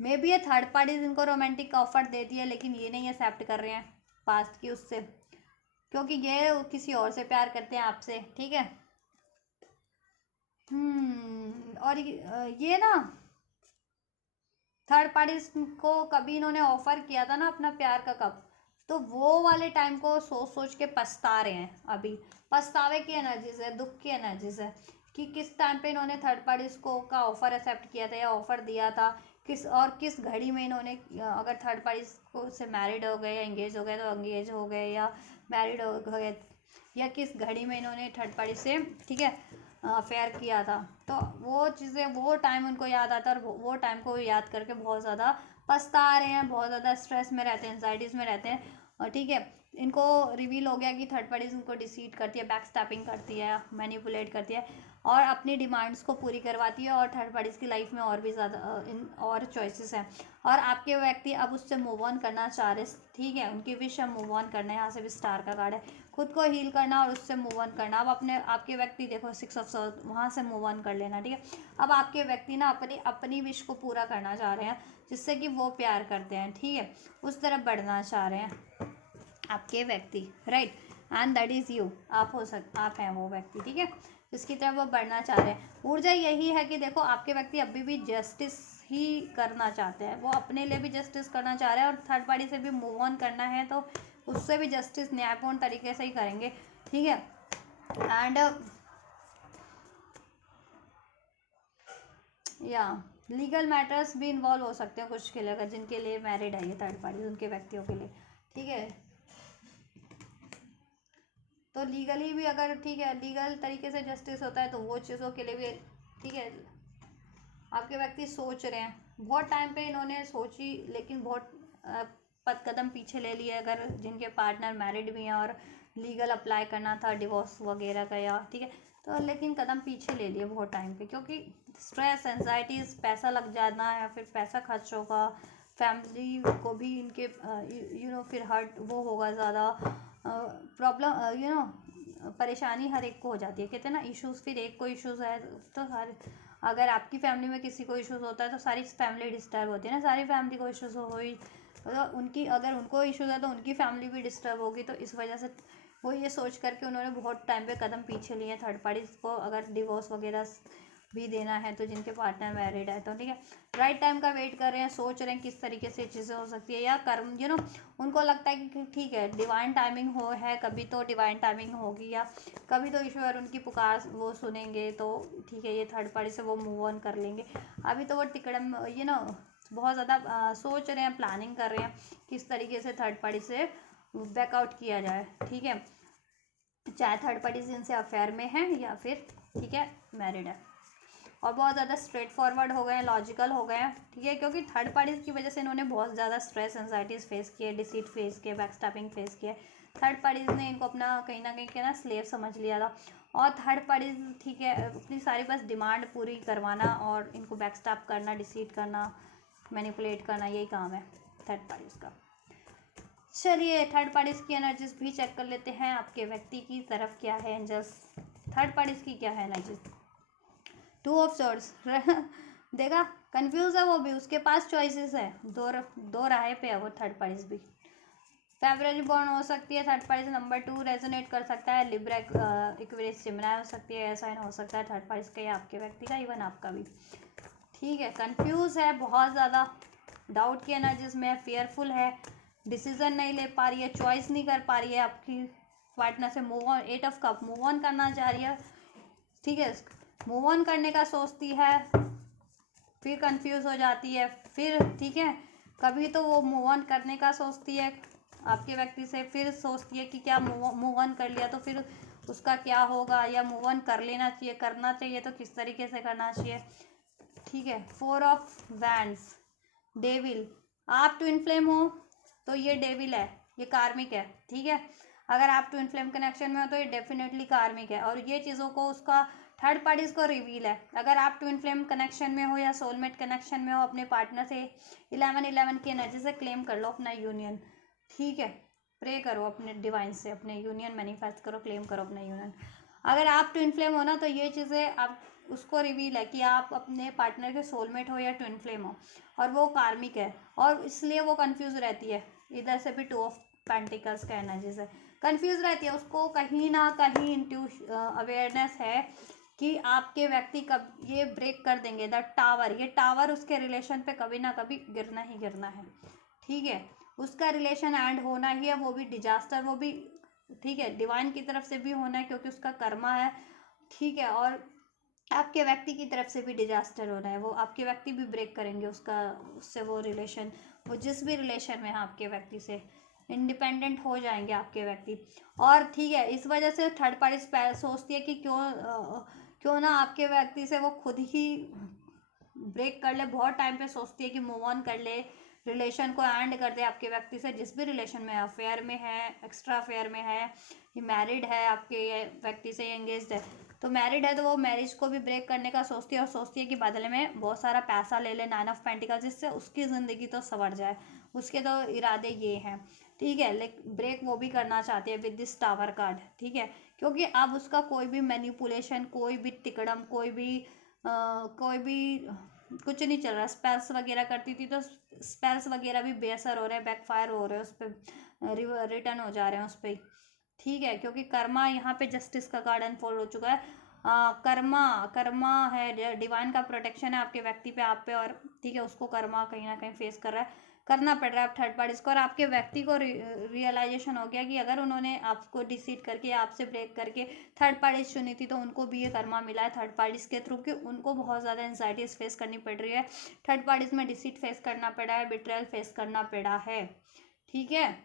may be ये थर्ड पार्टी इनको रोमांटिक का ऑफर दे दिया, लेकिन ये नहीं एक्सेप्ट कर रहे हैं पास्ट की उससे, क्योंकि ये किसी और से प्यार करते हैं आपसे, ठीक है। और ये ना थर्ड पार्टी को कभी इन्होंने ऑफर किया था ना अपना प्यार का कप, तो वो वाले टाइम को सोच सोच के पछता रहे हैं अभी, पछतावे की एनर्जीज है, दुख की एनर्जीज है कि किस टाइम पे इन्होंने थर्ड पार्टीज को का ऑफर एक्सेप्ट किया था या ऑफर दिया था, किस घड़ी में इन्होंने, अगर थर्ड पार्टीज को से मैरिड हो गए या एंगेज हो गए तो एंगेज हो गए, या मैरिड हो गए, या किस घड़ी में इन्होंने थर्ड पार्टी से, ठीक है, अफेयर किया था। तो वो चीज़ें, वो टाइम उनको याद आता है, और वो टाइम को याद करके बहुत ज़्यादा पछता रहे हैं, बहुत ज़्यादा स्ट्रेस में रहते हैं, एंजाइटीज़ में रहते हैं, और ठीक है। इनको रिवील हो गया कि थर्ड पार्टीज उनको डिसीट करती है, बैक स्टैपिंग करती है, मैनिपुलेट करती है, और अपनी डिमांड्स को पूरी करवाती है, और थर्ड पार्टीज की लाइफ में और भी ज़्यादा और चॉइसेस हैं, और आपके व्यक्ति अब उससे मूव ऑन करना चाह रहे, ठीक है। उनकी विश है मूव ऑन करना है, यहाँ से भी स्टार का कार्ड है, खुद को हील करना और उससे मूव ऑन करना। अब आपके व्यक्ति देखो 6 ऑफ सॉर्ड, वहाँ से मूव ऑन कर लेना, ठीक है। अब आपके व्यक्ति ना अपनी विश को पूरा करना चाह रहे हैं, जिससे कि वो प्यार करते हैं, ठीक है, उस तरफ बढ़ना चाह रहे हैं आपके व्यक्ति, right. And that is you, आप हैं वो व्यक्ति, ठीक है, जिसकी तरफ वो बढ़ना चाह रहे हैं। ऊर्जा यही है कि देखो आपके व्यक्ति अभी भी जस्टिस ही करना चाहते हैं, वो अपने लिए भी जस्टिस करना चाह रहे हैं, और थर्ड पार्टी से भी मूव ऑन करना है तो उससे भी जस्टिस न्यायपूर्ण तरीके से ही करेंगे, ठीक है। एंड या लीगल मैटर्स भी इन्वॉल्व हो सकते हैं कुछ के लिए, अगर जिनके लिए मैरिड है ये थर्ड पार्टी, उनके व्यक्तियों के लिए, ठीक है। तो लीगली भी अगर ठीक है लीगल तरीके से जस्टिस होता है तो वो चीज़ों के लिए भी ठीक है आपके व्यक्ति सोच रहे हैं। बहुत टाइम पे इन्होंने सोची लेकिन बहुत कदम पीछे ले लिए, अगर जिनके पार्टनर मैरिड भी हैं और लीगल अप्लाई करना था डिवोर्स वगैरह का या ठीक है तो लेकिन कदम पीछे ले लिए बहुत टाइम पे, क्योंकि स्ट्रेस एंजाइटीज, पैसा लग जाना या फिर पैसा खर्च होगा, फैमिली को भी इनके फिर हर्ट वो होगा ज़्यादा प्रॉब्लम परेशानी हर एक को हो जाती है। कहते हैं ना इश्यूज, फिर एक को इश्यूज है तो सारे, अगर आपकी फैमिली में किसी को इश्यूज होता है तो सारी फैमिली डिस्टर्ब होती है ना, सारी फैमिली को इश्यूज हुई तो उनकी, अगर उनको इश्यूज है तो उनकी फैमिली भी डिस्टर्ब होगी। तो इस वजह से वो ये सोच करके उन्होंने बहुत टाइम पे कदम पीछे लिए थर्ड पार्टीज को अगर डिवोर्स वगैरह भी देना है तो जिनके पार्टनर मैरिड है तो ठीक है राइट टाइम का वेट कर रहे हैं, सोच रहे हैं किस तरीके से चीज़ें हो सकती है या कर्म उनको लगता है कि ठीक है डिवाइन टाइमिंग हो है, कभी तो डिवाइन टाइमिंग होगी या कभी तो ईश्वर उनकी पुकार वो सुनेंगे तो ठीक है ये थर्ड पार्टी से वो मूव ऑन कर लेंगे। अभी तो वो टिकड़म बहुत ज़्यादा सोच रहे हैं, प्लानिंग कर रहे हैं किस तरीके से थर्ड पार्टी से बैकआउट किया जाए। ठीक है, चाहे थर्ड पार्टी जिनसे अफेयर में है या फिर ठीक है मैरिड है, और बहुत ज़्यादा स्ट्रेट फॉरवर्ड हो गए हैं, लॉजिकल हो गए हैं। ठीक है, क्योंकि थर्ड पार्टीज की वजह से इन्होंने बहुत ज़्यादा स्ट्रेस एंजाइटीज फेस किए, डिसीट फेस किए, बैकस्टैपिंग फेस किए। थर्ड पार्टीज ने इनको अपना कहीं ना कहीं क्या ना स्लेव समझ लिया था, और थर्ड पार्टीज ठीक है अपनी सारी बस डिमांड पूरी करवाना और इनको बैकस्टैप करना, डिसीट करना, मैनिपुलेट करना, यही काम है थर्ड पार्टीज का। चलिए थर्ड पार्टीज की एनर्जीज भी चेक कर लेते हैं, आपके व्यक्ति की तरफ क्या है एंजल्स, थर्ड पार्टीज की क्या है एनर्जीज। 2 ऑफ सॉर्ड्स देखा, कंफ्यूज है वो भी, उसके पास चॉइसेस है, दो राह पे है वो थर्ड पार्टीज भी। फेब्रुअरी बॉर्न हो सकती है थर्ड पार्टीज, नंबर 2 रेजोनेट कर सकता है, लिब्रा इक्वेरियस जिमिनी हो सकती है, ऐसा हो सकता है थर्ड पार्टीज का या आपके व्यक्ति का, इवन आपका भी। ठीक है, कंफ्यूज है बहुत ज़्यादा, डाउट की एनर्जीज में, फेयरफुल है, डिसीजन नहीं ले पा रही है, चॉइस नहीं कर पा रही है आपकी पार्टनर से, move on, 8 of cup move on करना चाह रही है। ठीक है, मूव ऑन करने का सोचती है फिर कंफ्यूज हो जाती है, फिर ठीक है कभी तो वो मूव ऑन करने का सोचती है आपके व्यक्ति से, फिर सोचती है कि क्या मूव ऑन कर लिया तो फिर उसका क्या होगा, या मूव ऑन कर लेना चाहिए, करना चाहिए तो किस तरीके से करना चाहिए। ठीक है, 4 ऑफ वैंड्स, डेविल, आप ट्विन फ्लेम हो तो ये डेविल है, ये कार्मिक है। ठीक है, अगर आप ट्विन फ्लेम कनेक्शन में हो तो ये डेफिनेटली कार्मिक है, और ये चीज़ों को उसका थर्ड पार्टीज को रिवील है। अगर आप ट्विन फ्लेम कनेक्शन में हो या सोलमेट कनेक्शन में हो, अपने पार्टनर से 11-11 की एनर्जी से क्लेम कर लो अपना यूनियन। ठीक है, प्रे करो अपने डिवाइन से, अपने यूनियन मैनिफेस्ट करो, क्लेम करो अपना यूनियन। अगर आप ट्विन फ्लेम हो ना तो ये चीज़ें आप उसको रिवील है कि आप अपने पार्टनर के सोलमेट हो या ट्विन फ्लेम हो, और वो कार्मिक है और इसलिए वो कंफ्यूज रहती है। इधर से भी 2 ऑफ पेंटिकल्स का एनर्जीज है, कंफ्यूज रहती है, उसको कहीं ना कहीं अवेयरनेस है कि आपके व्यक्ति कब ये ब्रेक कर देंगे। द टावर, ये टावर उसके रिलेशन पे कभी ना कभी गिरना ही गिरना है। ठीक है, उसका रिलेशन एंड होना ही है, वो भी डिजास्टर, वो भी ठीक है डिवाइन की तरफ से भी होना है क्योंकि उसका कर्मा है। ठीक है, और आपके व्यक्ति की तरफ से भी डिजास्टर हो रहा है, वो आपके व्यक्ति भी ब्रेक करेंगे उससे वो रिलेशन, वो जिस भी रिलेशन में है आपके व्यक्ति से इंडिपेंडेंट हो जाएंगे आपके व्यक्ति। और ठीक है, इस वजह से थर्ड पार्टी सोचती है कि क्यों ना आपके व्यक्ति से वो खुद ही ब्रेक कर ले, बहुत टाइम पे सोचती है कि मूव ऑन कर ले, रिलेशन को एंड कर दे आपके व्यक्ति से, जिस भी रिलेशन में है, अफेयर में है, एक्स्ट्रा अफेयर में है, ये मैरिड है आपके व्यक्ति से, एंगेज्ड है। तो मैरिड है तो वो मैरिज को भी ब्रेक करने का सोचती है, और सोचती है कि बदले में बहुत सारा पैसा ले ले, 9 ऑफ पेंटिकल्स, जिससे उसकी ज़िंदगी तो संवर जाए, उसके तो इरादे ये हैं। ठीक है, लेकिन ब्रेक वो भी करना चाहती है विद दिस टावर कार्ड। ठीक है, क्योंकि अब उसका कोई भी मैनिपुलेशन, कोई भी तिकड़म, कोई भी कुछ नहीं चल रहा। स्पेल्स वगैरह करती थी तो स्पेल्स वगैरह भी बेअसर हो रहे हैं, बैकफायर हो रहे हैं, उस पर रिटर्न हो जा रहे हैं उस पर। ठीक है, क्योंकि कर्मा यहाँ पे जस्टिस का कार्ड अनफोल्ड हो चुका है। कर्मा है, डिवाइन का प्रोटेक्शन है आपके व्यक्ति पे, आप पे, और ठीक है उसको कर्मा कहीं ना कहीं फेस करना पड़ रहा है आप थर्ड पार्टीज को। और आपके व्यक्ति को रियलाइजेशन हो गया कि अगर उन्होंने आपको डिसीड करके, आपसे ब्रेक करके थर्ड पार्टीज चुनी थी तो उनको भी ये कर्मा मिला है थर्ड पार्टीज के थ्रू, कि उनको बहुत ज़्यादा एंजाइटीज फेस करनी पड़ रही है, थर्ड पार्टीज में डिसीट फेस करना पड़ा है, बिट्रेयल फेस करना पड़ा है। ठीक है,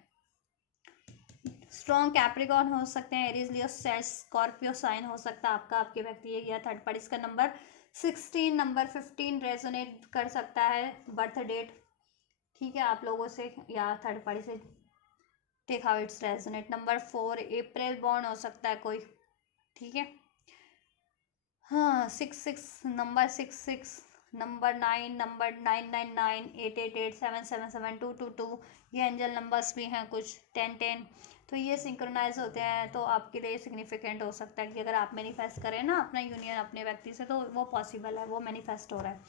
स्ट्रॉन्ग कैप्रिकॉर्न हो सकते हैं, एरीज, लियो, स्कॉर्पियो साइन हो सकता है आपका, आपके व्यक्ति ये, या थर्ड पार्टी। इसका नंबर 16, नंबर 15 रेजोनेट कर सकता है, बर्थ डेट, ठीक है, आप लोगों से या थर्ड पार्टी से। Take how it's resonate. Number 4 April born हो सकता है कोई, ठीक है। हाँ, 66 नंबर, 66 नंबर, 9 नंबर, 999, 888, 777, 222, ये एंजल नंबर्स भी हैं कुछ, 1010। तो ये सिंक्रोनाइज होते हैं, तो आपके लिए सिग्निफिकेंट हो सकता है कि अगर आप मैनिफेस्ट करें ना अपना यूनियन अपने व्यक्ति से, तो वो पॉसिबल है, वो मैनिफेस्ट हो रहा है।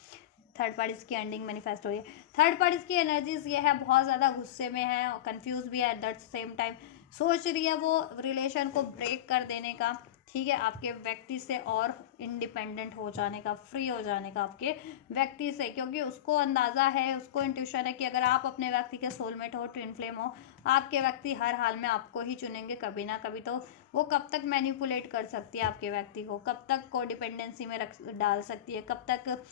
थर्ड पार्टीज की एंडिंग मैनिफेस्ट हो रही है। थर्ड पार्टीज की एनर्जीज ये है, बहुत ज़्यादा गुस्से में है और कन्फ्यूज भी है एट द सेम टाइम। सोच रही है वो रिलेशन को ब्रेक कर देने का, ठीक है, आपके व्यक्ति से, और इंडिपेंडेंट हो जाने का, फ्री हो जाने का आपके व्यक्ति से, क्योंकि उसको अंदाज़ा है, उसको इंट्यूशन है कि अगर आप अपने व्यक्ति के सोलमेट हो, ट्विन फ्लेम हो, आपके व्यक्ति हर हाल में आपको ही चुनेंगे कभी ना कभी। तो वो कब तक मैनिपुलेट कर सकती है आपके व्यक्ति को, कब तक कोडिपेंडेंसी में रख डाल सकती है, कब तक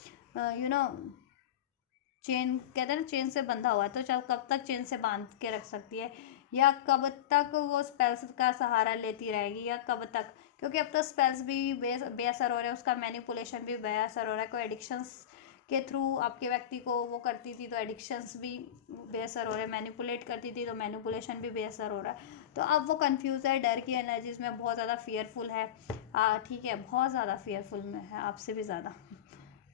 चेन, कहते हैं ना चेन से बंधा हुआ है, तो चाहे कब तक चेन से बांध के रख सकती है, या कब तक वो स्पेल्स का सहारा लेती रहेगी, या कब तक, क्योंकि अब तो स्पेल्स भी बेअसर हो रहे हैं, उसका मैनिपुलेशन भी बेअसर हो रहा है। कोई एडिक्शंस के थ्रू आपके व्यक्ति को वो करती थी, तो एडिक्शंस भी बेअसर हो रहे हैं, मैनिपुलेट करती थी तो मैनिपुलेशन भी बेअसर हो रहा है। तो अब वो कंफ्यूज है, डर की एनर्जीज में बहुत ज़्यादा फियरफुल है, ठीक है, बहुत ज़्यादा फियरफुल में है, आपसे भी ज़्यादा।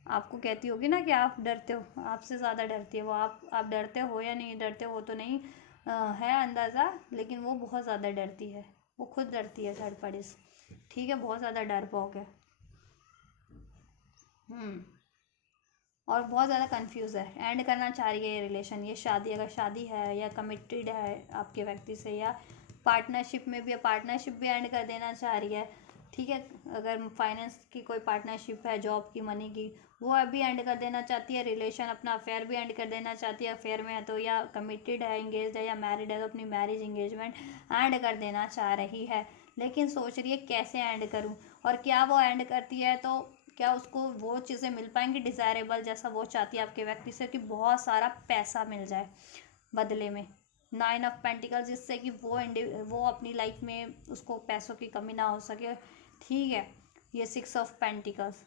आपको कहती होगी ना कि आप डरते हो, आपसे ज़्यादा डरती है वो। आप डरते हो या नहीं डरते हो तो नहीं है अंदाज़ा, लेकिन वो बहुत ज़्यादा डरती है, वो खुद डरती है थर्ड पार्टी से, ठीक है, बहुत ज़्यादा डरपोक है। और बहुत ज़्यादा कंफ्यूज है, एंड करना चाह रही है ये रिलेशन, ये शादी, अगर शादी है या कमिटेड है आपके व्यक्ति से, या पार्टनरशिप में भी, पार्टनरशिप भी एंड कर देना चाह रही है, ठीक है। अगर फाइनेंस की कोई पार्टनरशिप है, जॉब की, मनी की, वो अभी एंड कर देना चाहती है। रिलेशन अपना अफेयर भी एंड कर देना चाहती है, अफेयर में है तो, या कमिटेड है, इंगेज है, या मैरिड है तो अपनी मैरिज इंगेजमेंट एंड कर देना चाह रही है। लेकिन सोच रही है कैसे एंड करूँ, और क्या वो एंड करती है तो क्या उसको वो चीज़ें मिल पाएंगी डिज़ायरेबल जैसा वो चाहती है आपके व्यक्ति से, कि बहुत सारा पैसा मिल जाए बदले में, 9 ऑफ पेंटिकल्स, जिससे कि वो अपनी लाइफ में उसको पैसों की कमी ना हो सके, ठीक है। ये 6 ऑफ पेंटिकल्स,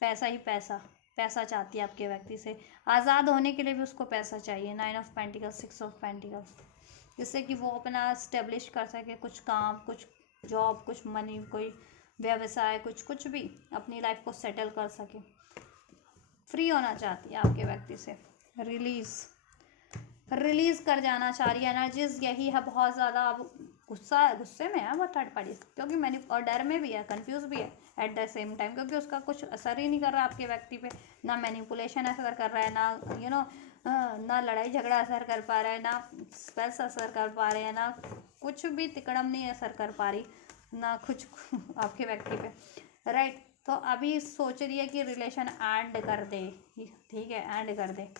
पैसा ही पैसा, पैसा चाहती है आपके व्यक्ति से, आज़ाद होने के लिए भी उसको पैसा चाहिए। 9 ऑफ पेंटिकल्स, 6 ऑफ पेंटिकल्स, जिससे कि वो अपना स्टेब्लिश कर सके, कुछ काम, कुछ जॉब, कुछ मनी, कोई व्यवसाय, कुछ कुछ भी अपनी लाइफ को सेटल कर सके। फ्री होना चाहती है आपके व्यक्ति से, रिलीज कर जाना चाह रही है। एनर्जीज यही है, बहुत ज़्यादा अब गुस्से में है वो थर्ड पार्टी, क्योंकि मैंने, और डर में भी है, कंफ्यूज भी है एट द सेम टाइम, क्योंकि उसका कुछ असर ही नहीं कर रहा आपके व्यक्ति पे, ना मैनिपुलेशन असर कर रहा है, ना ना लड़ाई झगड़ा असर कर पा रहा है, ना स्पेल्स असर कर पा रहे हैं, ना कुछ भी तिकड़म नहीं असर कर पा रही, ना कुछ आपके व्यक्ति पे, राइट। तो अभी सोच रही है कि रिलेशन एंड कर दे, ठीक है, एंड कर दे,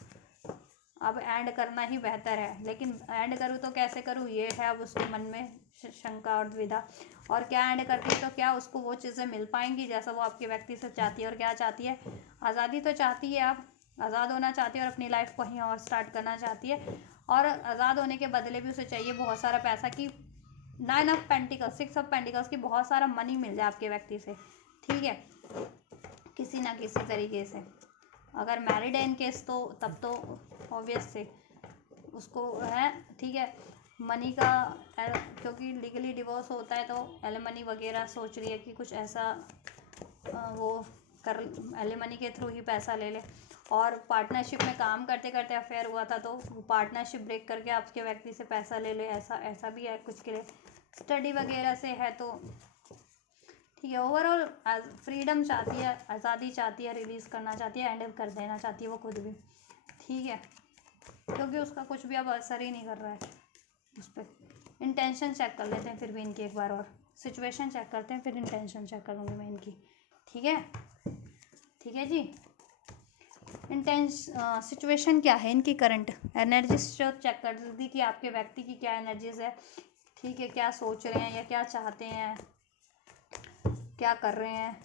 अब एंड करना ही बेहतर है। लेकिन एंड करूँ तो कैसे करूँ, ये है अब उसके मन में शंका और द्विधा। और क्या एंड करती है तो क्या उसको वो चीज़ें मिल पाएंगी जैसा वो आपके व्यक्ति से चाहती है, और क्या चाहती है, आज़ादी तो चाहती है, अब आज़ाद होना चाहती है और अपनी लाइफ को कहीं और स्टार्ट करना चाहती है, और आज़ाद होने के बदले भी उसे चाहिए बहुत सारा पैसा, की 9 ऑफ पेंटिकल्स, 6 ऑफ पेंटिकल्स की बहुत सारा मनी मिल जाए आपके व्यक्ति से, ठीक है, किसी ना किसी तरीके से। अगर मैरिड है इन केस तो तब तो ऑब्वियस से उसको है, ठीक है, मनी का, क्योंकि लीगली डिवोर्स होता है तो एलिमनी वगैरह सोच रही है कि कुछ ऐसा वो कर, एलिमनी के थ्रू ही पैसा ले ले। और पार्टनरशिप में काम करते करते अफेयर हुआ था, तो पार्टनरशिप ब्रेक करके आपके व्यक्ति से पैसा ले ले, ऐसा भी है कुछ के लिए। स्टडी वगैरह से है तो ठीक है। ओवरऑल फ्रीडम चाहती है, आज़ादी चाहती है, रिलीज़ करना चाहती है, एंड कर देना चाहती है वो खुद भी, ठीक है, क्योंकि उसका कुछ भी अब असर ही नहीं कर रहा है उस पर। इंटेंशन चेक कर लेते हैं फिर भी इनकी एक बार, और सिचुएशन चेक करते हैं, फिर इंटेंशन चेक करूँगी मैं इनकी, ठीक है, ठीक है जी। सिचुएशन क्या है इनकी, करंट एनर्जीज चेक कर दी कि आपके व्यक्ति की क्या एनर्जीज है, ठीक है, क्या सोच रहे हैं या क्या चाहते हैं, क्या कर रहे हैं।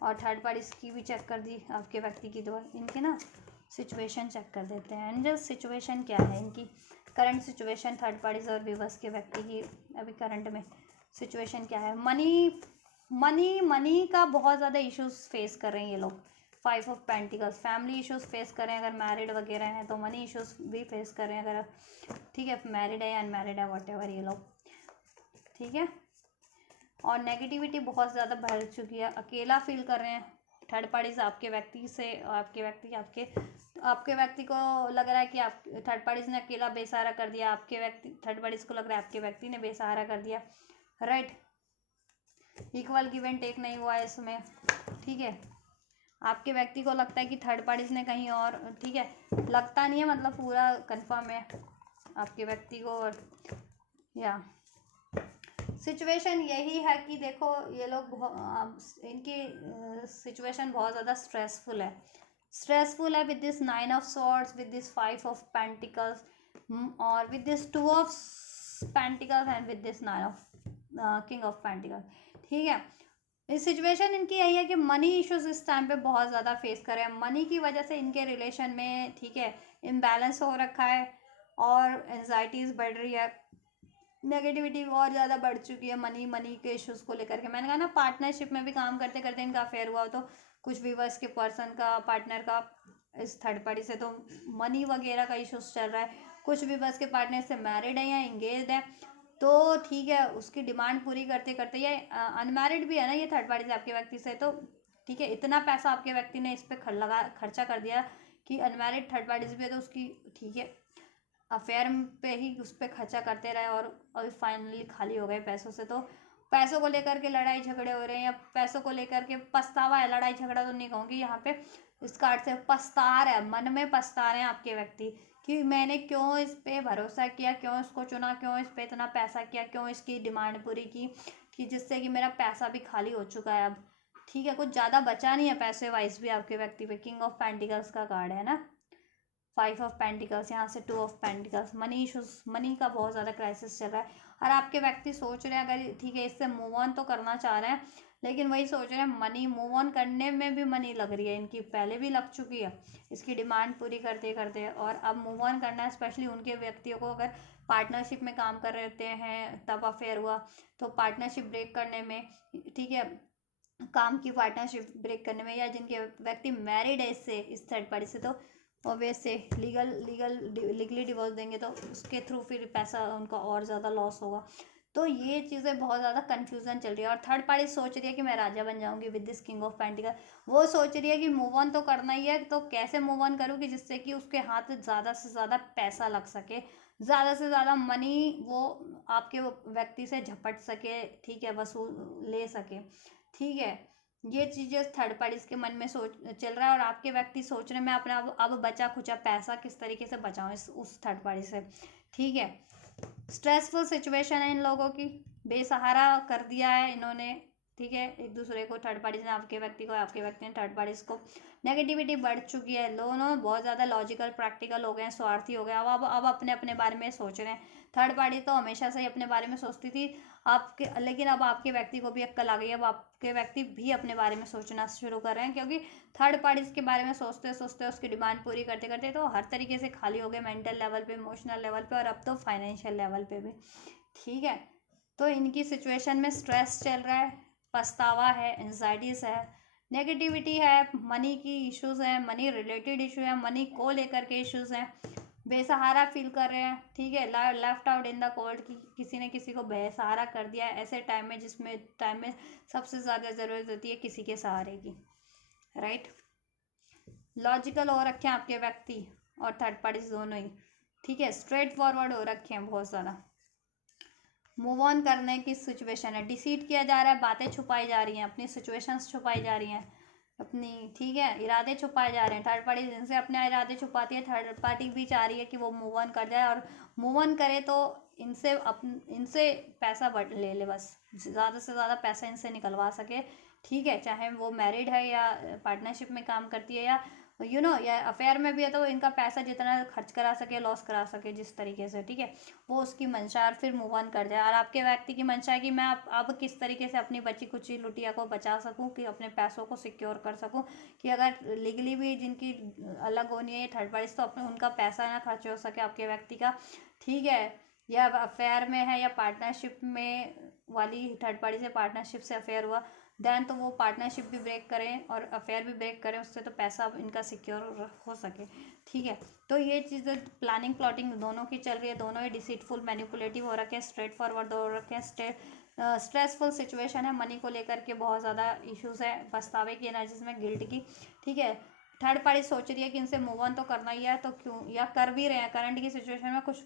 और थर्ड पार्टी की भी चेक कर दी आपके व्यक्ति की, तो इनके ना सिचुएशन चेक कर देते हैं। एंजल सिचुएशन क्या है इनकी, करंट सिचुएशन थर्ड पार्टीज और व्यूअर्स के व्यक्ति की अभी करंट में सिचुएशन क्या है। मनी का बहुत ज़्यादा इश्यूज फेस कर रहे हैं ये लोग। 5 of pentacles, family issues face कर रहे हैं अगर मैरिड वगैरह हैं तो। मनी इश्यूज भी फेस कर रहे हैं अगर, ठीक है, मैरिड है या अनमैरिड है, वॉट एवर ये लोग, ठीक है। और नेगेटिविटी बहुत ज़्यादा बढ़ चुकी है, अकेला फील कर रहे हैं थर्ड पार्टीज आपके व्यक्ति से। आपके व्यक्ति को लग रहा है कि आप थर्ड पार्टीज ने अकेला बेसहारा कर दिया, आपके व्यक्ति थर्ड पार्टीज को लग रहा है आपके व्यक्ति ने बेसहारा कर दिया, right. Equal give and take नहीं हुआ है इसमें, ठीक है। आपके व्यक्ति को लगता है कि थर्ड पार्टीज ने कहीं और, ठीक है, लगता नहीं है, मतलब पूरा कंफर्म है आपके व्यक्ति को। और या सिचुएशन यही है कि देखो ये लोग इनकी सिचुएशन बहुत ज़्यादा स्ट्रेसफुल है with this 9 of swords, with this 5 of pentacles, और with this 2 of pentacles and with this 9 of king of pentacles, ठीक है। इस सिचुएशन इनकी यही है कि मनी इश्यूज इस टाइम पे बहुत ज़्यादा फेस कर रहे हैं। मनी की वजह से इनके रिलेशन में, ठीक है, इम्बैलेंस हो रखा है और एंजाइटीज़ बढ़ रही है, नेगेटिविटी और ज़्यादा बढ़ चुकी है मनी के इश्यूज़ को लेकर के। मैंने कहा ना, पार्टनरशिप में भी काम करते करते इनका अफेयर हुआ तो कुछ व्यूअर्स के पर्सन का, पार्टनर का इस थर्ड पार्टी से तो मनी वगैरह का इश्यूज चल रहा है। कुछ व्यूअर्स के पार्टनर से मैरिड है या इंगेज्ड है तो, ठीक है, उसकी डिमांड पूरी करते करते, ये अनमैरिड भी है ना ये थर्ड पार्टी से आपके व्यक्ति से, तो ठीक है, इतना पैसा आपके व्यक्ति ने इस पर खर्चा कर दिया कि अनमैरिड थर्ड पार्टीज भी है तो उसकी, ठीक है, अफेयर पे ही उस पर खर्चा करते रहे और अभी फाइनली खाली हो गए पैसों से। तो पैसों को लेकर के लड़ाई झगड़े हो रहे हैं, या पैसों को लेकर के पछतावा है, लड़ाई झगड़ा तो नहीं कहूँगी यहाँ पे, इस कार्ड से पछता रहा है, मन में पछता रहे हैं आपके व्यक्ति कि मैंने क्यों इस पे भरोसा किया, क्यों इसको चुना, क्यों इस पे इतना पैसा किया, क्यों इसकी डिमांड पूरी की, कि जिससे कि मेरा पैसा भी खाली हो चुका है अब, ठीक है, कुछ ज़्यादा बचा नहीं है पैसे वाइज भी आपके व्यक्ति पे। किंग ऑफ पेंटिकल्स का कार्ड है ना, 5 ऑफ पेंटिकल्स, यहाँ से 2 of pentacles. Money issues, money का बहुत ज़्यादा क्राइसिस चल रहा है और आपके व्यक्ति सोच रहे हैं, अगर ठीक है इससे मूव ऑन तो करना चाह रहे हैं, लेकिन वही सोच रहे हैं मनी, मूव ऑन करने में भी मनी लग रही है इनकी, पहले भी लग चुकी है इसकी डिमांड पूरी करते करते, और अब मूव ऑन करना है। स्पेशली उनके व्यक्तियों को अगर पार्टनरशिप में काम कर रहे हैं तब अफेयर हुआ तो पार्टनरशिप ब्रेक करने में, ठीक है, काम की पार्टनरशिप ब्रेक करने में, या जिनके व्यक्ति मैरिड है इससे, इस थर्ड पार्टी से, तो ऑब्वियस से लीगली डिवोर्स देंगे तो उसके थ्रू फिर पैसा उनका और ज़्यादा लॉस होगा। तो ये चीज़ें बहुत ज़्यादा कन्फ्यूज़न चल रही है और थर्ड पार्टी सोच रही है कि मैं राजा बन जाऊंगी with this king of pentacle. वो सोच रही है कि मूव ऑन तो करना ही है, तो कैसे मूव ऑन करूँ कि जिससे कि उसके हाथ ज़्यादा से ज़्यादा पैसा लग सके, ज़्यादा से ज़्यादा मनी वो आपके व्यक्ति से झपट सके, ठीक है, वसूल ले सके, ठीक है। ये चीज़ें थर्ड पार्टीज के मन में सोच चल रहा है और आपके व्यक्ति सोच रहे हैं मैं अपना अब बचा खुचा पैसा किस तरीके से बचाऊं इस उस थर्ड पार्टी से, ठीक है। स्ट्रेसफुल सिचुएशन है इन लोगों की, बेसहारा कर दिया है इन्होंने, ठीक है, एक दूसरे को, थर्ड पार्टीज ने आपके व्यक्ति को, आपके व्यक्ति ने थर्ड पार्टीज को। नेगेटिविटी बढ़ चुकी है, दोनों बहुत ज़्यादा लॉजिकल प्रैक्टिकल हो गए हैं, स्वार्थी हो गए, अब अपने अपने बारे में सोच रहे हैं। थर्ड पार्टी तो हमेशा से ही अपने बारे में सोचती थी आपके, लेकिन अब आपके व्यक्ति को भी अक्ल आ गई है, अब आपके व्यक्ति भी अपने बारे में सोचना शुरू कर रहे हैं, क्योंकि थर्ड पार्टीज के बारे में सोचते सोचते उसकी डिमांड पूरी करते करते तो हर तरीके से खाली हो गए, मेंटल लेवल पे, इमोशनल लेवल पे और अब तो फाइनेंशियल लेवल पे भी, ठीक है। तो इनकी सिचुएशन में स्ट्रेस चल रहा है, पछतावा है, एंजाइटीज है, नेगेटिविटी है, मनी की इश्यूज है, मनी रिलेटेड इशू है, मनी को लेकर के इश्यूज हैं, बेसहारा फील कर रहे हैं, ठीक है, left out in the cold, की किसी ने किसी को बेसहारा कर दिया है ऐसे टाइम में, जिसमें टाइम में सबसे ज़्यादा ज़रूरत होती है किसी के सहारे की, राइट। लॉजिकल हो रखे हैं आपके व्यक्ति और थर्ड पार्टीज दोनों ही, ठीक है, स्ट्रेट फॉरवर्ड हो रखे हैं बहुत ज़्यादा। मूव ऑन करने की सिचुएशन है, डिसीट किया जा रहा है, बातें छुपाई जा रही हैं, अपनी सिचुएशंस छुपाई जा रही हैं अपनी, ठीक है, इरादे छुपाए जा रहे हैं। थर्ड पार्टी जिनसे अपने इरादे छुपाती है, थर्ड पार्टी भी चाह रही है कि वो मूव ऑन कर जाए और मूव ऑन करे तो इनसे पैसा ले ले, बस ज़्यादा से ज़्यादा पैसा इनसे निकलवा सके, ठीक है, चाहे वो मैरिड है या पार्टनरशिप में काम करती है या या अफेयर में भी है, तो इनका पैसा जितना खर्च करा सके, लॉस करा सके जिस तरीके से, ठीक है, वो उसकी मंशा और फिर मूव ऑन कर जाए। और आपके व्यक्ति की मंशा है कि मैं अब किस तरीके से अपनी बची कुची लुटिया को बचा सकूं, कि अपने पैसों को सिक्योर कर सकूं, कि अगर लीगली भी जिनकी अलग होनी है थर्ड पार्टी तो अपने उनका पैसा ना खर्च हो सके आपके व्यक्ति का, ठीक है, या अफेयर में है या पार्टनरशिप में वाली थर्ड पार्टी से पार्टनरशिप से अफेयर हुआ, देन तो वो पार्टनरशिप भी ब्रेक करें और अफेयर भी ब्रेक करें, उससे तो पैसा इनका सिक्योर हो सके। ठीक है, तो ये चीज़ें प्लानिंग प्लॉटिंग दोनों की चल रही है, दोनों ही डिसीटफुल मैनिपुलेटिव हो रखे हैं, स्ट्रेट फॉरवर्ड हो रखे हैं, स्ट्रेसफुल सिचुएशन है, मनी को लेकर के बहुत ज़्यादा इश्यूज है, पछतावे की एनर्जीज में, गिल्ट की। ठीक है, थर्ड पार्टी सोच रही है कि इनसे मूव ऑन तो करना ही है, तो क्यों, या कर भी रहे हैं करंट की सिचुएशन में, कुछ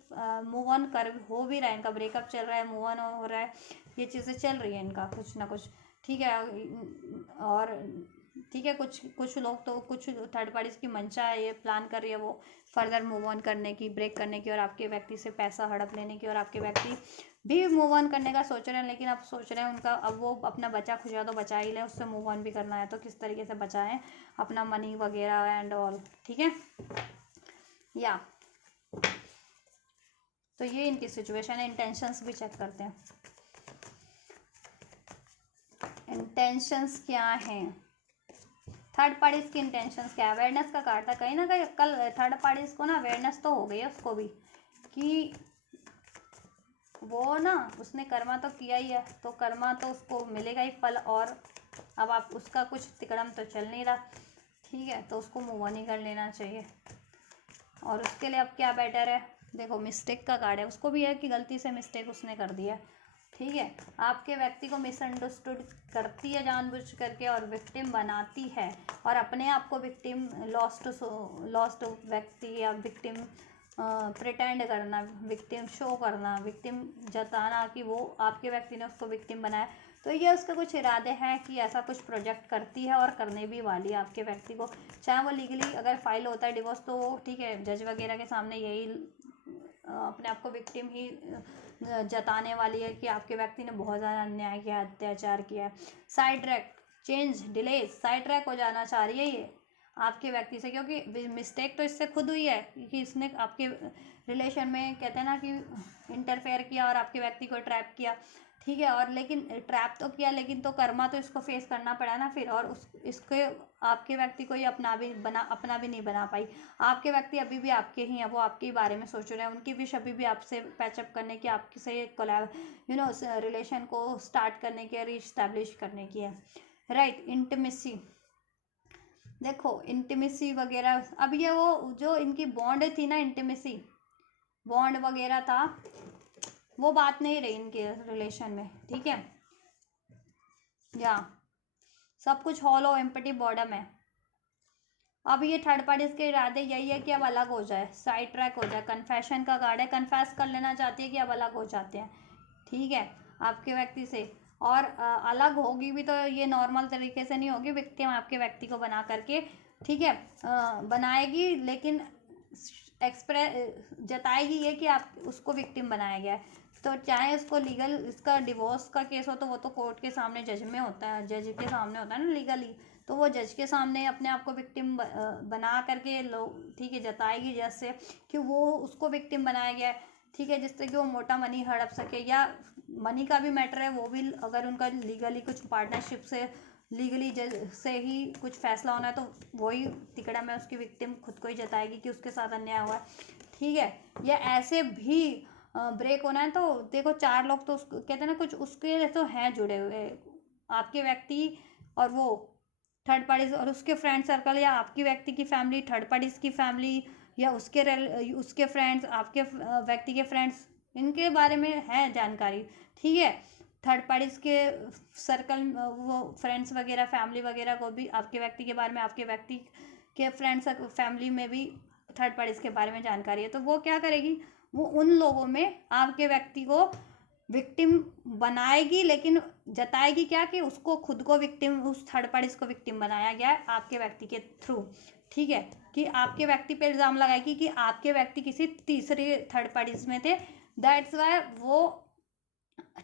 मूव ऑन कर हो भी रहा है, इनका ब्रेकअप चल रहा है, मूव ऑन हो रहा है, ये चीज़ें चल रही है इनका कुछ ना कुछ। ठीक है, और ठीक है, कुछ कुछ लोग तो, कुछ थर्ड पार्टीज की मंशा है, ये प्लान कर रही है वो फर्दर मूव ऑन करने की, ब्रेक करने की, और आपके व्यक्ति से पैसा हड़प लेने की, और आपके व्यक्ति भी मूव ऑन करने का सोच रहे हैं, लेकिन अब सोच रहे हैं उनका, अब वो अपना बचा खुचा तो बचा ही ले, उससे मूव ऑन भी करना है, तो किस तरीके से बचाएं अपना मनी वगैरह एंड ऑल। ठीक है, या तो ये इनकी सिचुएशन है। इंटेंशंस भी चेक करते हैं, इंटेंशंस क्या हैं, थर्ड पार्टीज की इंटेंशंस क्या है। अवेयरनेस का कार्ड था, कहीं ना कहीं कल थर्ड पार्टीज को ना अवेयरनेस तो हो गई है उसको भी, कि वो ना, उसने कर्मा तो किया ही है, तो कर्मा तो उसको मिलेगा ही फल, और अब आप उसका कुछ तिकड़म तो चल नहीं रहा। ठीक है, तो उसको मूव ऑन ही कर लेना चाहिए, और उसके लिए अब क्या बेटर है, देखो मिस्टेक का कार्ड है, उसको भी है कि गलती से मिस्टेक उसने कर दिया। ठीक है, आपके व्यक्ति को मिसअंडरस्टूड करती है जानबूझ करके, और विक्टिम बनाती है, और अपने आप को विक्टिम, लॉस्ट व्यक्ति या विक्टिम प्रिटेंड करना, विक्टिम शो करना, विक्टिम जताना कि वो आपके व्यक्ति ने उसको विक्टिम बनाया। तो ये उसके कुछ इरादे हैं कि ऐसा कुछ प्रोजेक्ट करती है, और करने भी वाली है आपके व्यक्ति को, चाहे वो लीगली अगर फाइल होता है डिवोर्स, तो वो ठीक है, जज वगैरह के सामने यही अपने आप को विक्टिम ही जताने वाली है कि आपके व्यक्ति ने बहुत ज़्यादा अन्याय किया, अत्याचार किया है। Side track, change, delay, side track हो जाना चाह रही है ये आपके व्यक्ति से, क्योंकि मिस्टेक तो इससे खुद हुई है कि इसने आपके रिलेशन में, कहते हैं ना कि, इंटरफेयर किया और आपके व्यक्ति को ट्रैप किया। ठीक है, और लेकिन ट्रैप तो किया, लेकिन तो कर्मा तो इसको फेस करना पड़ा ना फिर, और इसके आपके व्यक्ति को ही अपना भी नहीं बना पाई। आपके व्यक्ति अभी भी आपके ही हैं, वो आपके ही बारे में सोच रहे हैं, उनकी विश अभी भी आपसे पैचअप करने की, आपसे रिलेशन को स्टार्ट करने की, रीस्टैब्लिश करने की है। राइट, इंटीमेसी, देखो इंटीमेसी वगैरह, अब ये वो जो इनकी बॉन्ड थी ना, इंटीमेसी बॉन्ड वगैरह था, वो बात नहीं रही इनके रिलेशन में। ठीक है, या सब कुछ हॉलो एम्पटी बॉर्डम है। अब ये थर्ड पार्टीज के इरादे यही है कि अब अलग हो जाए, साइड ट्रैक हो जाए। कन्फेशन का कार्ड है, कन्फेस कर लेना चाहती है कि अब अलग हो जाते हैं। ठीक है, आपके व्यक्ति से, और अलग होगी भी तो ये नॉर्मल तरीके से नहीं होगी, विक्टिम आपके व्यक्ति को बना करके, ठीक है, बनाएगी, लेकिन जताएगी ये कि आप उसको विक्टिम बनाया गया है। तो चाहे उसको लीगल, इसका डिवोर्स का केस हो, तो वो तो कोर्ट के सामने जज में होता है, जज के सामने होता है ना लीगली, तो वो जज के सामने अपने आप को विक्टिम बना करके लोग, ठीक है, जताएगी जज से कि वो उसको विक्टिम बनाया गया है। ठीक है, जिससे कि वो मोटा मनी हड़प सके, या मनी का भी मैटर है, वो भी अगर उनका लीगली कुछ पार्टनरशिप से लीगली जज से ही कुछ फैसला होना है, तो वही तिकड़ा में उसकी विक्टिम खुद को ही जताएगी कि उसके साथ अन्याय हुआ है। ठीक है, या ऐसे भी ब्रेक होना है, तो देखो चार लोग तो कहते हैं ना, कुछ उसके तो हैं जुड़े हुए, आपके व्यक्ति और वो थर्ड पार्टीज, और उसके फ्रेंड सर्कल, या आपकी व्यक्ति की फैमिली, थर्ड पार्टीज की फैमिली, या उसके फ्रेंड्स, आपके व्यक्ति के फ्रेंड्स, इनके बारे में है जानकारी। ठीक है, थर्ड पार्टीज के सर्कल, वो फ्रेंड्स वगैरह, फैमिली वगैरह को भी आपके व्यक्ति के बारे में, आपके व्यक्ति के फ्रेंड्स फैमिली में भी थर्ड पार्टीज के बारे में जानकारी है। तो वो क्या करेगी, वो उन लोगों में आपके व्यक्ति को विक्टिम बनाएगी, लेकिन जताएगी क्या, कि उसको खुद को विक्टिम, उस थर्ड पार्टीज को विक्टिम बनाया गया है आपके व्यक्ति के थ्रू। ठीक है, कि आपके व्यक्ति पे इल्ज़ाम लगाएगी कि आपके व्यक्ति किसी तीसरे थर्ड पार्टीज में थे, दैट्स वाई वो,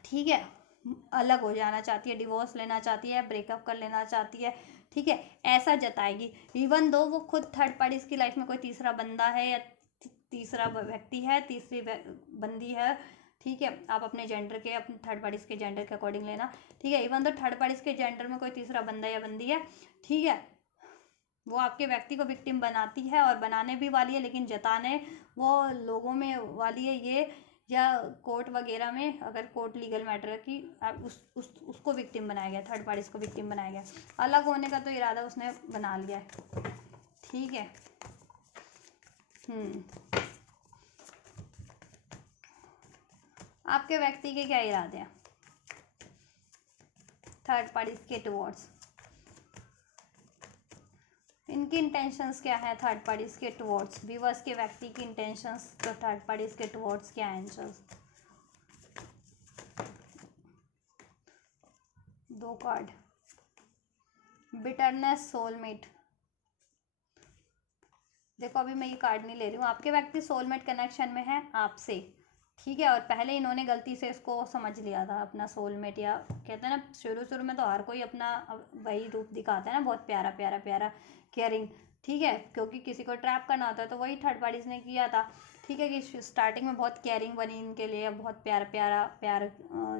ठीक है, अलग हो जाना चाहती है, डिवोर्स लेना चाहती है, ब्रेकअप कर लेना चाहती है। ठीक है, ऐसा जताएगी, इवन दो वो खुद थर्ड पार्टीज की लाइफ में कोई तीसरा बंदा है, या तीसरा व्यक्ति है, तीसरी बंदी है। ठीक है, आप अपने जेंडर के, अपने थर्ड पार्टीज के जेंडर के अकॉर्डिंग लेना। ठीक है, इवन दो थर्ड पार्टीज के जेंडर में कोई तीसरा बंदा या बंदी है। ठीक है, वो आपके व्यक्ति को विक्टिम बनाती है और बनाने भी वाली है, लेकिन जताने वो लोगों में वाली है ये, या कोर्ट वगैरह में अगर कोर्ट लीगल मैटर की उसको विक्टिम बनाया गया, थर्ड पार्टीज को विक्टिम बनाया गया। अलग होने का तो इरादा उसने बना लिया है, ठीक है। आपके व्यक्ति के क्या इरादे हैं थर्ड पार्टीज के टुवर्ड्स, इनकी इंटेंशंस क्या है थर्ड पार्टीज के टुवर्ड्स, व्यूअर्स के व्यक्ति की इंटेंशंस तो थर्ड पार्टीज के टुवर्ड्स क्या है आंसर्स। 2 card, bitterness, soulmate. देखो अभी मैं ये कार्ड नहीं ले रही हूँ, आपके व्यक्ति सोलमेट कनेक्शन में है आपसे, ठीक है। और पहले इन्होंने गलती से इसको समझ लिया था अपना सोलमेट, या कहते हैं ना शुरू में तो हर कोई अपना वही रूप दिखाता है ना, बहुत प्यारा प्यारा प्यारा केयरिंग, ठीक है, क्योंकि किसी को ट्रैप करना होता है। तो वही थर्ड पार्टीज ने किया था, ठीक है, कि स्टार्टिंग में बहुत केयरिंग बनी इनके लिए, बहुत प्यार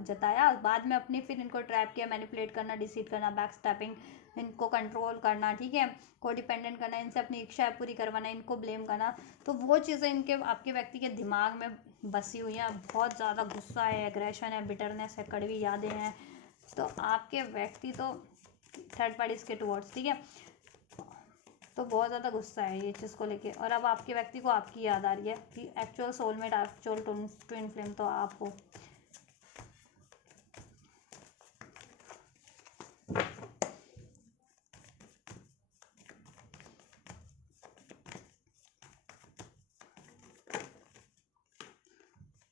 जताया, बाद में अपनी फिर इनको ट्रैप किया, मैनिपुलेट करना, डिसीट करना, बैक स्टैपिंग, इनको कंट्रोल करना, ठीक है, को डिपेंडेंट करना, इनसे अपनी इच्छा पूरी करवाना, इनको ब्लेम करना। तो वो चीज़ें इनके आपके व्यक्ति के दिमाग में बसी हुई हैं। बहुत ज़्यादा गुस्सा है, एग्रेशन है, बिटरनेस है, कड़वी यादें हैं। तो आपके व्यक्ति तो थर्ड पार्टीज के टुवर्ड्स, ठीक है, तो बहुत ज़्यादा गुस्सा है ये चीज़ को लेके। और अब आपके व्यक्ति को आपकी याद आ रही है कि actual soulmate, actual twin flame तो आप हो।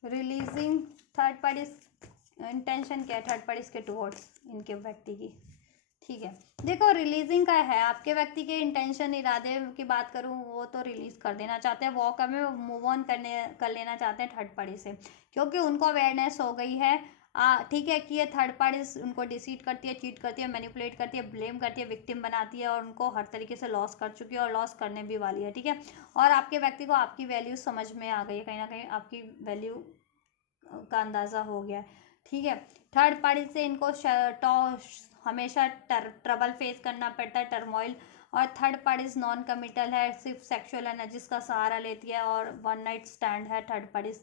रिलीजिंग थर्ड पार्टीज इंटेंशन क्या है थर्ड पार्टीज के टुवर्ड्स इनके व्यक्ति की, ठीक है। देखो रिलीजिंग का है, आपके व्यक्ति के इंटेंशन इरादे की बात करूँ, वो तो रिलीज कर देना चाहते हैं, वॉक अवे मूव ऑन कर लेना चाहते हैं थर्ड पार्टी से, क्योंकि उनको अवेयरनेस हो गई है, ठीक है, कि ये थर्ड पार्टी उनको डिसीट करती है, चीट करती है, मैनिपुलेट करती है, ब्लेम करती है, विक्टिम बनाती है, और उनको हर तरीके से लॉस कर चुकी है और लॉस करने भी वाली है, ठीक है। और आपके व्यक्ति को आपकी वैल्यू समझ में आ गई है, कहीं ना कहीं आपकी वैल्यू का अंदाज़ा हो गया है, ठीक है। थर्ड पार्टी से इनको हमेशा ट्रबल फेस करना पड़ता है, टर्मोइल। और थर्ड पार्टीज नॉन कमिटल है, सिर्फ सेक्सुअल एनर्जीज का सहारा लेती है, और वन नाइट स्टैंड है थर्ड पार्टीज,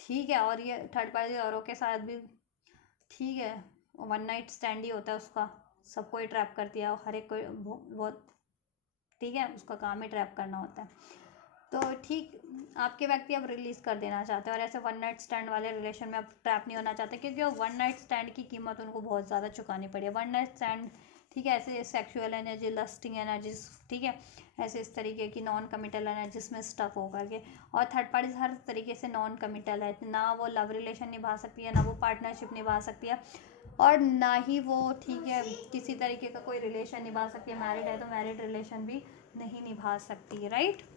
ठीक है। और ये थर्ड पार्टी औरों के साथ भी, ठीक है, वन नाइट स्टैंड ही होता है उसका, सबको ही ट्रैप करती है, हर एक को बहुत, ठीक है, उसका काम ही ट्रैप करना होता है। तो ठीक, आपके व्यक्ति अब रिलीज कर देना चाहते हैं, और ऐसे वन नाइट स्टैंड वाले रिलेशन में अब ट्रैप नहीं होना चाहते, क्योंकि वो वन नाइट स्टैंड की कीमत उनको बहुत ज़्यादा चुकानी पड़ी है। वन नाइट स्टैंड, ठीक है, ऐसे सेक्सुअल एनर्जी, लस्टिंग एनर्जीज, ठीक है, ऐसे इस तरीके की नॉन कमिटल एनर्जीज में स्टक होकर के। और थर्ड पार्टीज हर तरीके से नॉन कमिटल है, ना वो लव रिलेशन निभा सकती है, ना वो पार्टनरशिप निभा सकती है, और ना ही वो, ठीक है, किसी तरीके का कोई रिलेशन निभा सकती है। मैरिड है तो मैरिड रिलेशन भी नहीं निभा सकती, राइट।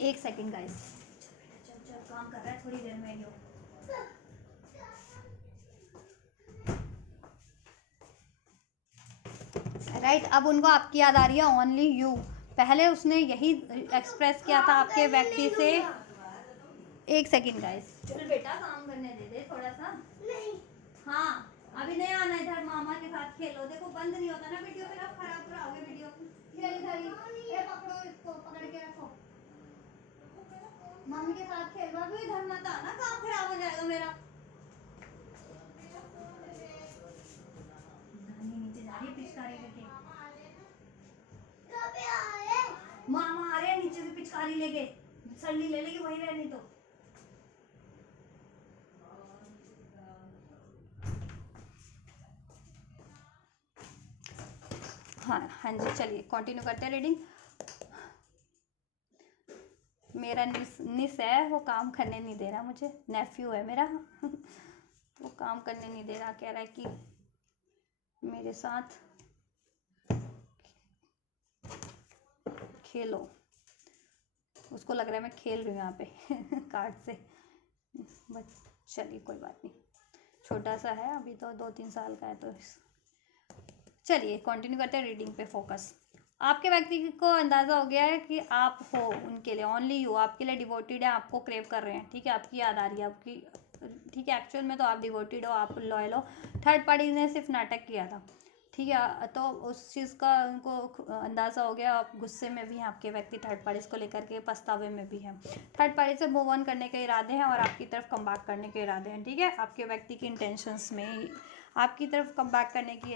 एक सेकंड गाइस, चल काम कर रहा है, थोड़ी देर में यो। राइट, अब उनको आपकी याद आ रही है, ओनली यू। पहले उसने यही एक्सप्रेस किया था आपके व्यक्ति से। एक सेकंड गाइस, चल बेटा काम करने दे थोड़ा सा। नहीं, हाँ अभी नहीं आना इधर, मामा के साथ खेलो। देखो बंद नहीं होता ना वीडियो, फिर आप खराब कराओगे वीडियो। खेल इधर ही, ये पकड़ो, इसको पकड़ के रखो, मम्मी के साथ खेल रहा। अभी इधर मत आना, काम खराब हो जाएगा मेरा। नीचे जा रही है पिचकारी लेके, मामा आ रहे हैं नीचे से पिचकारी लेके, सल्ली ले लेगी वही रहनी तो। हाँ हाँ जी, चलिए कंटिन्यू करते हैं रीडिंग। मेरा निस है, वो काम करने नहीं दे रहा मुझे, नेफ्यू है मेरा वो काम करने नहीं दे रहा, कह रहा है कि मेरे साथ खेलो। उसको लग रहा है मैं खेल रही हूँ यहाँ पे कार्ड से, बस चलिए कोई बात नहीं, छोटा सा है अभी तो, 2-3 साल का है तो। चलिए कंटिन्यू करते हैं रीडिंग पे फोकस। आपके व्यक्ति को अंदाज़ा हो गया है कि आप हो उनके लिए, ओनली यू, आपके लिए डिवोटेड है, आपको क्रेव कर रहे हैं, ठीक है, आपकी याद आ रही है आपकी, ठीक है। एक्चुअल में तो आप डिवोटेड हो, आप लॉयल हो, थर्ड पार्टी ने सिर्फ नाटक किया था, ठीक है, तो उस चीज़ का उनको अंदाज़ा हो गया। आप गुस्से में भी हैं आपके व्यक्ति, थर्ड पार्टीज को लेकर के पछतावे में भी हैं, थर्ड पार्टी से मूव ऑन करने के इरादे हैं और आपकी तरफ कम बैक करने के इरादे हैं। ठीक है, आपके व्यक्ति की इंटेंशंस में आपकी तरफ कम बैक करने की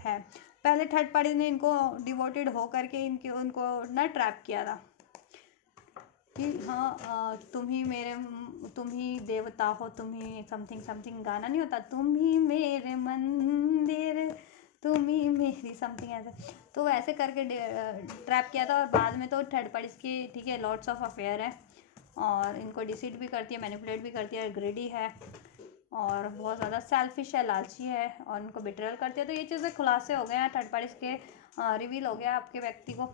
है। पहले थर्ड पार्टी ने इनको डिवोटेड हो करके उनको ना ट्रैप किया था कि हाँ तुम ही देवता हो, तुम ही समथिंग समथिंग गाना नहीं होता, तुम ही मेरे मंदिर, तुम ही मेरी समथिंग ऐसे, तो वैसे करके ट्रैप किया था। और बाद में तो थर्ड पार्टीज की ठीक है लॉट्स ऑफ अफेयर है और इनको डिसीट भी करती है, मैनिपुलेट भी करती है, ग्रेडी है और बहुत ज़्यादा सेल्फिश है, लालची है और उनको बिट्रेयल करती है। तो ये चीज़ें खुलासे हो गए हैं थर्ड पार्टीज के, रिवील हो गया आपके व्यक्ति को।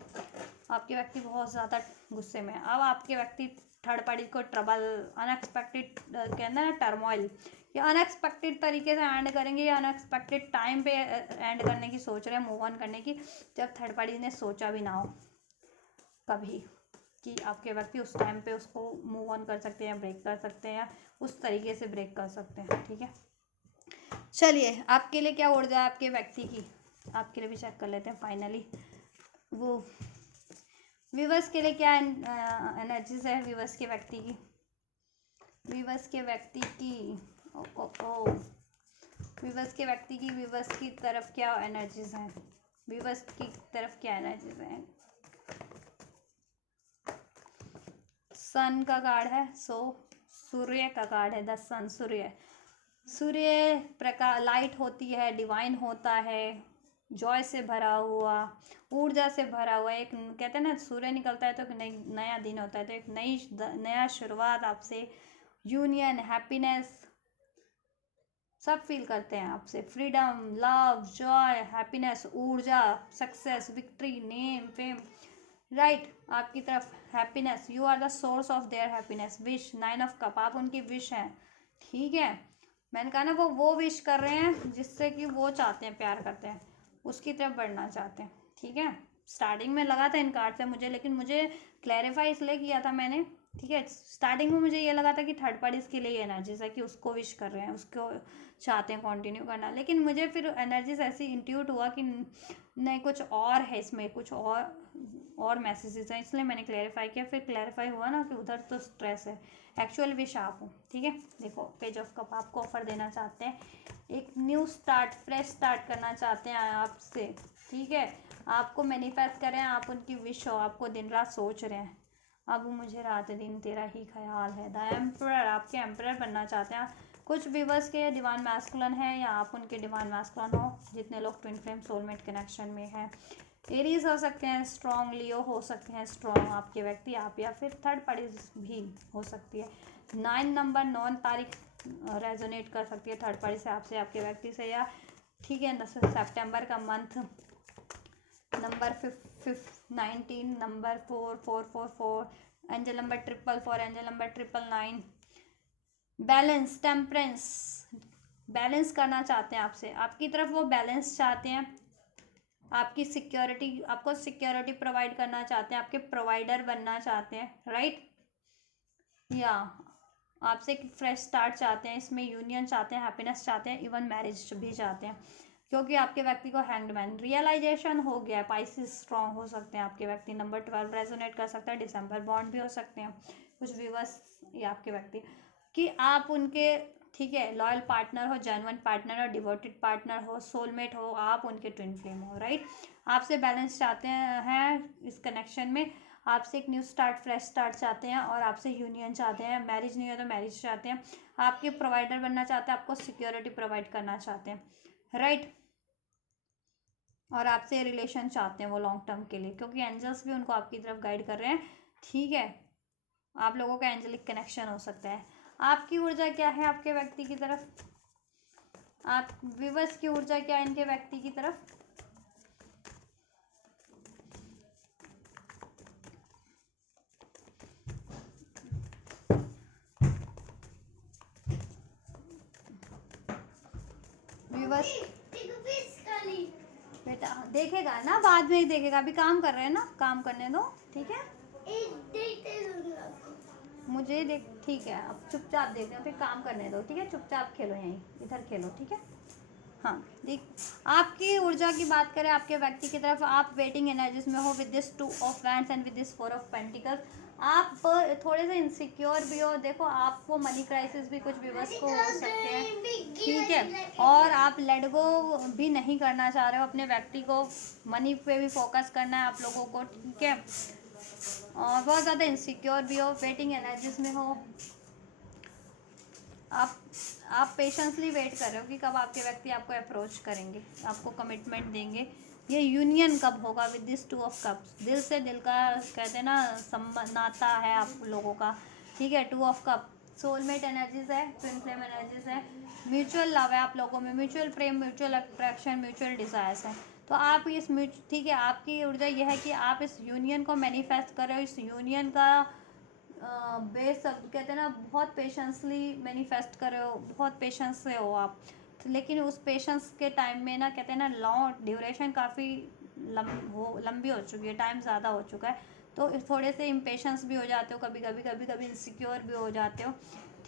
आपके व्यक्ति बहुत ज़्यादा गुस्से में। अब आपके व्यक्ति थर्ड पार्टी को ट्रबल, अनएक्सपेक्टेड कहते हैं ना टर्मोइल, ये अनएक्सपेक्टेड तरीके से एंड करेंगे, या अनएक्सपेक्टेड टाइम पे एंड करने की सोच रहे हैं, मूव ऑन करने की, जब थर्ड पार्टी ने सोचा भी ना हो कभी कि आपके व्यक्ति उस टाइम पे उसको मूव ऑन कर सकते हैं, ब्रेक कर सकते हैं, या उस तरीके से ब्रेक कर सकते हैं। ठीक है, चलिए आपके लिए क्या ऊर्जा है आपके व्यक्ति की, आपके लिए भी चेक कर लेते हैं फाइनली। वो व्यूअर्स के लिए क्या एनर्जीज है व्यूअर्स के व्यक्ति की, व्यूअर्स के व्यक्ति की व्यूअर्स के व्यक्ति की, व्यूअर्स की तरफ क्या एनर्जीज हैं, व्यूअर्स की तरफ क्या एनर्जीज हैं। सन का कार्ड है, सो सूर्य का कार्ड है, the sun, Surya Prakash, light होती है, डिवाइन होता है, जॉय से भरा हुआ, ऊर्जा से भरा हुआ। एक कहते हैं ना सूर्य निकलता है तो एक नया दिन होता है, तो एक नया शुरुआत आपसे, यूनियन, हैप्पीनेस सब फील करते हैं आपसे, फ्रीडम, लव, जॉय, हैप्पीनेस, ऊर्जा, success, victory, name, fame, right. आपकी तरफ happiness, you are the source of their happiness, wish, 9 of cup, आप उनकी विश हैं। ठीक है, मैंने कहा ना वो विश कर रहे हैं जिससे कि वो चाहते हैं, प्यार करते हैं, उसकी तरफ बढ़ना चाहते हैं। ठीक है, स्टार्टिंग में लगा था इन कार्ड से मुझे, लेकिन मुझे क्लैरिफाई इसलिए किया था मैंने। ठीक है, स्टार्टिंग में मुझे ये लगा था कि थर्ड पार्टीज के लिए एनर्जीज है कि उसको विश कर रहे हैं, उसको चाहते हैं कंटिन्यू करना, लेकिन मुझे फिर एनर्जीज ऐसी इंट्यूट हुआ कि नहीं कुछ और है इसमें, कुछ और मैसेजेस हैं, इसलिए मैंने क्लैरिफाई किया। फिर क्लैरिफाई हुआ ना कि उधर तो स्ट्रेस है, एक्चुअल विश आप हो। ठीक है, देखो पेज ऑफ कप आपको ऑफर देना चाहते हैं, एक न्यू स्टार्ट, फ्रेश स्टार्ट करना चाहते हैं आपसे। ठीक है, आपको मैनिफेस्ट करें, आप उनकी विश हो, आपको दिन रात सोच रहे हैं, अब मुझे रात दिन तेरा ही ख्याल है। द एम्परर, आपके एम्परर बनना चाहते हैं। कुछ व्यूअर्स के डिवाइन मैस्कुलिन है या आप उनके डिवाइन मैस्कुलिन हो, जितने लोग ट्विन फ्लेम सोलमेट कनेक्शन में हैं। एरीज हो सकते हैं स्ट्रॉन्ग, लियो हो सकते हैं स्ट्रॉन्ग आपके व्यक्ति, आप या फिर थर्ड पार्टी भी हो सकती है। 9 नंबर 9 तारीख रेजोनेट कर सकती है थर्ड पार्टी से, आपसे, आपके व्यक्ति से, या ठीक है सितंबर का month number 19, number 4444, angel number 444, angel number 999। Balance, temperance, balance करना चाहते हैं आपसे, आपकी तरफ वो बैलेंस चाहते हैं, आपकी सिक्योरिटी, आपको सिक्योरिटी प्रोवाइड करना चाहते हैं, आपके प्रोवाइडर बनना चाहते हैं, राइट। या आपसे एक फ्रेश स्टार्ट चाहते हैं, इसमें यूनियन चाहते हैं, हैप्पीनेस चाहते हैं, इवन मैरिज भी चाहते हैं, क्योंकि आपके व्यक्ति को हैंगमैन रियलाइजेशन हो गया है। पाइसेस स्ट्रॉन्ग हो सकते हैं आपके व्यक्ति, नंबर 12 रेजोनेट कर सकता है, डिसम्बर बॉन्ड भी हो सकते हैं कुछ व्यूअर्स या आपके व्यक्ति कि आप उनके ठीक है लॉयल पार्टनर हो, जेन्युइन पार्टनर हो, डिवोटेड पार्टनर हो, सोलमेट हो, आप उनके ट्विन फ्लेम हो, राइट। आपसे बैलेंस चाहते हैं इस कनेक्शन में, आपसे एक न्यू स्टार्ट, फ्रेश स्टार्ट चाहते हैं, और आपसे यूनियन चाहते हैं, मैरिज नहीं हो तो मैरिज चाहते हैं, आपके प्रोवाइडर बनना चाहते हैं, आपको सिक्योरिटी प्रोवाइड करना चाहते हैं, राइट। और आपसे रिलेशन चाहते हैं वो लॉन्ग टर्म के लिए, क्योंकि एंजल्स भी उनको आपकी तरफ गाइड कर रहे हैं। ठीक है, आप लोगों का एंजलिक कनेक्शन हो सकता है। आपकी ऊर्जा क्या है आपके व्यक्ति की तरफ, आप व्यूअर्स की ऊर्जा क्या है इनके व्यक्ति की तरफ। व्यूअर्स बेटा देखेगा ना, बाद में ही देखेगा, अभी काम कर रहे हैं ना, काम करने दो। ठीक है, मुझे देख, ठीक है अब चुपचाप देख रहे हो, फिर काम करने दो। ठीक है, चुपचाप खेलो, यहीं इधर खेलो। ठीक है, हाँ, देख, आपकी ऊर्जा की बात करें आपके व्यक्ति की तरफ, आप वेटिंग एनर्जीज में हो with this 2 of wands and with this 4 of pentacles. आप थोड़े से इनसिक्योर भी हो। देखो, आपको मनी क्राइसिस भी कुछ विवश को हो सकते हैं, ठीक है। और आप लेट गो भी नहीं करना चाह रहे हो अपने व्यक्ति को, मनी पे भी फोकस करना है आप लोगों को, ठीक है। और बहुत ज़्यादा इनसिक्योर भी हो, वेटिंग एनर्जीज में हो। आप आप पेशेंसली वेट कर रहे हो कि कब आपके व्यक्ति आपको अप्रोच करेंगे, आपको कमिटमेंट देंगे। ये यूनियन कब होगा विद दिस 2 ऑफ कप्स। दिल से दिल का कहते हैं ना संबंध, नाता है आप लोगों का, ठीक है। 2 ऑफ कप सोलमेट एनर्जीज है, ट्विन फ्लेम एनर्जीज है, म्यूचुअल लव है आप लोगों में, म्यूचुअल प्रेम, म्यूचुअल अट्रैक्शन, म्यूचुअल डिजायर्स है। तो आप इस ठीक है, आपकी ऊर्जा यह है कि आप इस यूनियन को मैनिफेस्ट कर रहे हो। इस यूनियन का बेस सब कहते हैं ना, बहुत पेशेंसली मैनिफेस्ट कर रहे हो, बहुत पेशेंस से हो आप। तो लेकिन उस पेशेंस के टाइम में ना कहते हैं ना, लॉन्ग ड्यूरेशन काफ़ी लंबी हो चुकी है, टाइम ज़्यादा हो चुका है। तो थोड़े से इम्पेशेंस भी हो जाते हो, कभी कभी कभी कभी इनसिक्योर भी हो जाते हो,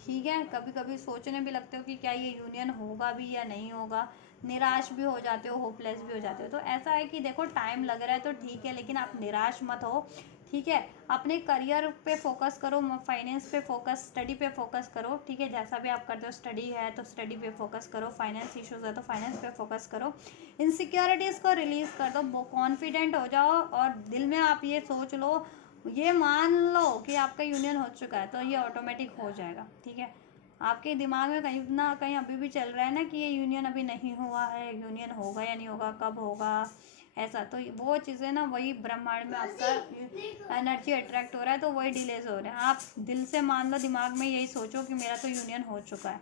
ठीक है। कभी कभी सोचने भी लगते हो कि क्या ये यूनियन होगा भी या नहीं होगा, निराश भी हो जाते हो, होपलेस भी हो जाते हो। तो ऐसा है कि देखो, टाइम लग रहा है तो ठीक है, लेकिन आप निराश मत हो, ठीक है। अपने करियर पे फोकस करो, फाइनेंस पे फोकस, स्टडी पे फोकस करो, ठीक है। जैसा भी आप करते हो, स्टडी है तो स्टडी पे फोकस करो, फाइनेंस इश्यूज है तो फाइनेंस पे फोकस करो, इनसिक्योरिटीज़ को रिलीज़ कर दो, कॉन्फिडेंट हो जाओ और दिल में आप ये सोच लो, ये मान लो कि आपका यूनियन हो चुका है, तो ये ऑटोमेटिक हो जाएगा, ठीक है। आपके दिमाग में कहीं ना कहीं अभी भी चल रहा है ना कि ये यूनियन अभी नहीं हुआ है, यूनियन होगा या नहीं होगा, कब होगा, ऐसा। तो वो चीज़ें ना, वही ब्रह्मांड में आपका एनर्जी अट्रैक्ट हो रहा है, तो वही डिलेज हो रहे हैं। आप दिल से मान लो, दिमाग में यही सोचो कि मेरा तो यूनियन हो चुका है,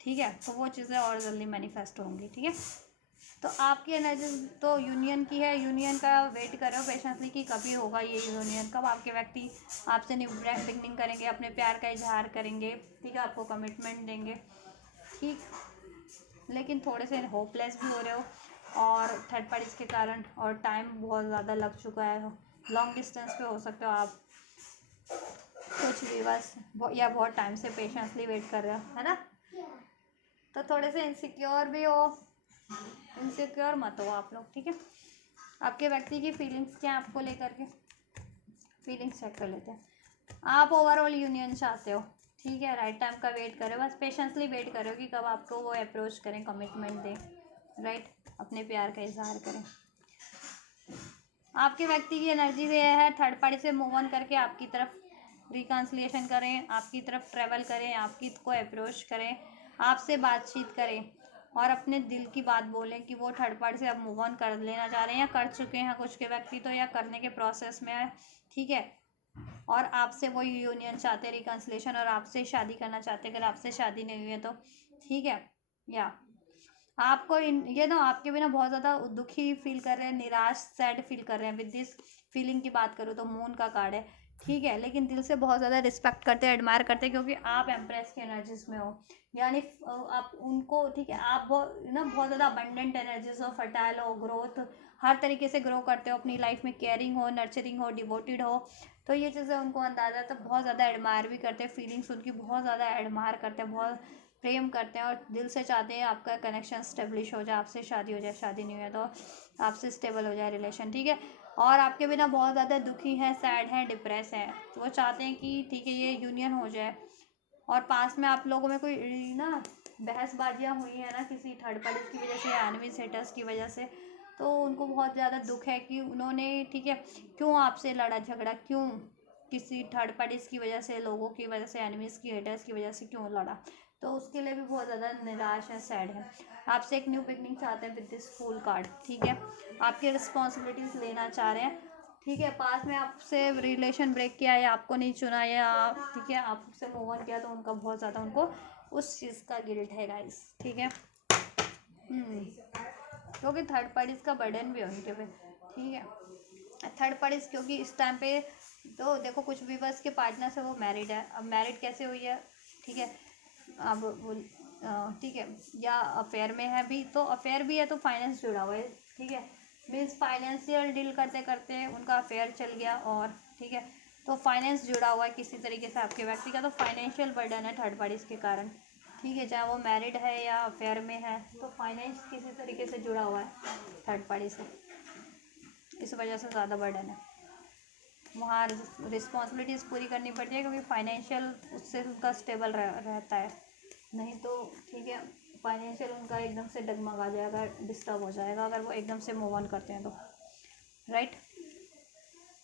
ठीक है। तो वो चीज़ें और जल्दी मैनिफेस्ट होंगी, ठीक है। तो आपकी एनर्जी तो यूनियन की है, यूनियन का वेट करो पेशेंटली कि कभी होगा ये यूनियन, कब आपके व्यक्ति आपसे न्यू बिगनिंग करेंगे, अपने प्यार का इजहार करेंगे, ठीक है, आपको कमिटमेंट देंगे, ठीक। लेकिन थोड़े से होपलेस भी हो रहे हो और थर्ड पार्टीज के कारण, और टाइम बहुत ज़्यादा लग चुका है, लॉन्ग डिस्टेंस पे हो सकते हो आप, कुछ भी बस या बहुत टाइम से पेशेंसली वेट कर रहे हो, है ना। तो थोड़े से इनसिक्योर भी हो, इनसिक्योर मत हो आप लोग, ठीक है। आपके व्यक्ति की फीलिंग्स क्या है आपको लेकर के, फीलिंग्स चेक कर लेते हैं। आप ओवरऑल यूनियन चाहते हो, ठीक है। राइट टाइम का वेट करो, बस पेशेंसली वेट करो कि कब आपको वो अप्रोच करें, कमिटमेंट दें, राइट, अपने प्यार का इजहार करें। आपके व्यक्ति की एनर्जी ये है, थर्ड पार्टी से मूव ऑन करके आपकी तरफ रिकन्सिलिएशन करें, आपकी तरफ ट्रैवल करें, आपकी को अप्रोच करें, आपसे बातचीत करें और अपने दिल की बात बोलें कि वो थर्ड पार्टी से अब मूव ऑन कर लेना चाह रहे हैं या कर चुके हैं कुछ के व्यक्ति, तो या करने के प्रोसेस में है, ठीक है। और आपसे वो यूनियन चाहते हैं, रिकन्सिलेशन, और आपसे शादी करना चाहते हैं, अगर आपसे शादी नहीं हुई है तो, ठीक है। या आपको ये ना आपके बिना बहुत ज़्यादा दुखी फील कर रहे हैं, निराश, सैड फील कर रहे हैं। विद दिस फीलिंग की बात करूँ तो मून का कार्ड है, ठीक है। लेकिन दिल से बहुत ज़्यादा रिस्पेक्ट करते हैं, एडमायर करते हैं, क्योंकि आप एम्प्रेस की एनर्जीज में हो, यानी आप उनको, ठीक है, आप बहुत ज़्यादा अबंडेंट एनर्जीज हो, फर्टाइल हो, ग्रोथ हर तरीके से ग्रो करते हो अपनी लाइफ में, केयरिंग हो, नर्चरिंग हो, डिवोटेड हो। तो ये चीज़ें उनको अंदाज़ा, तो बहुत ज़्यादा एडमायर भी करते हैं, फीलिंग्स उनकी बहुत ज़्यादा एडमायर करते हैं, बहुत प्रेम करते हैं और दिल से चाहते हैं आपका कनेक्शन स्टेब्लिश हो जाए, आपसे शादी हो जाए, शादी नहीं हुई तो आपसे स्टेबल हो जाए रिलेशन, ठीक है। और आपके बिना बहुत ज़्यादा दुखी हैं, सैड हैं, डिप्रेस हैं, तो वो चाहते हैं कि ठीक है ये यूनियन हो जाए। और पास में आप लोगों में कोई ना बहसबाजियाँ हुई है ना किसी थर्ड पार्टी की वजह से या एनिमी सेटर्स की वजह से, तो उनको बहुत ज़्यादा दुख है कि उन्होंने, ठीक है, क्यों आपसे लड़ा झगड़ा, क्यों किसी थर्ड पार्टीज़ की वजह से, लोगों की वजह से, एनिमीज़ की, हेटर्स की वजह से क्यों लड़ा। तो उसके लिए भी बहुत ज़्यादा निराश है, सैड है। आपसे एक न्यू बिगनिंग चाहते हैं विद दिस फूल कार्ड, ठीक है। आपकी रिस्पॉन्सिबिलिटीज़ लेना चाह रहे हैं, ठीक है। पास में आपसे रिलेशन ब्रेक किया या आपको नहीं चुना या ठीक है आपसे मूव ऑन किया, तो उनका बहुत ज़्यादा उनको उस चीज़ का गिल्ट है गाइस, ठीक है। क्योंकि थर्ड पार्टीज़ का बर्डन भी है उनके पे, ठीक है। थर्ड पार्टीज़ क्योंकि इस टाइम पे तो देखो, कुछ भी बस के पार्टनर से वो मैरिड है, अब मैरिड कैसे हुई है, ठीक है। अब वो ठीक है, या अफेयर में है भी, तो अफेयर भी है तो फाइनेंस जुड़ा हुआ है, ठीक है। मीन्स फाइनेंशियल डील करते करते उनका अफेयर चल गया, और ठीक है, तो फाइनेंस जुड़ा हुआ है किसी तरीके से आपके व्यक्ति का, तो फाइनेंशियल बर्डन है थर्ड पार्टीज के कारण, ठीक है, चाहे वो मैरिड है या अफेयर में है, तो फाइनेंस किसी तरीके से जुड़ा हुआ है थर्ड पार्टी से, इस वजह से ज़्यादा बर्डन है वहाँ, रिस्पॉन्सिबिलिटीज़ पूरी करनी पड़ती है क्योंकि फाइनेंशियल उससे उनका स्टेबल रहता है, नहीं तो ठीक है फाइनेंशियल उनका एकदम से डगमगा जाएगा, डिस्टर्ब हो जाएगा अगर वो एकदम से मूव ऑन करते हैं तो, राइट।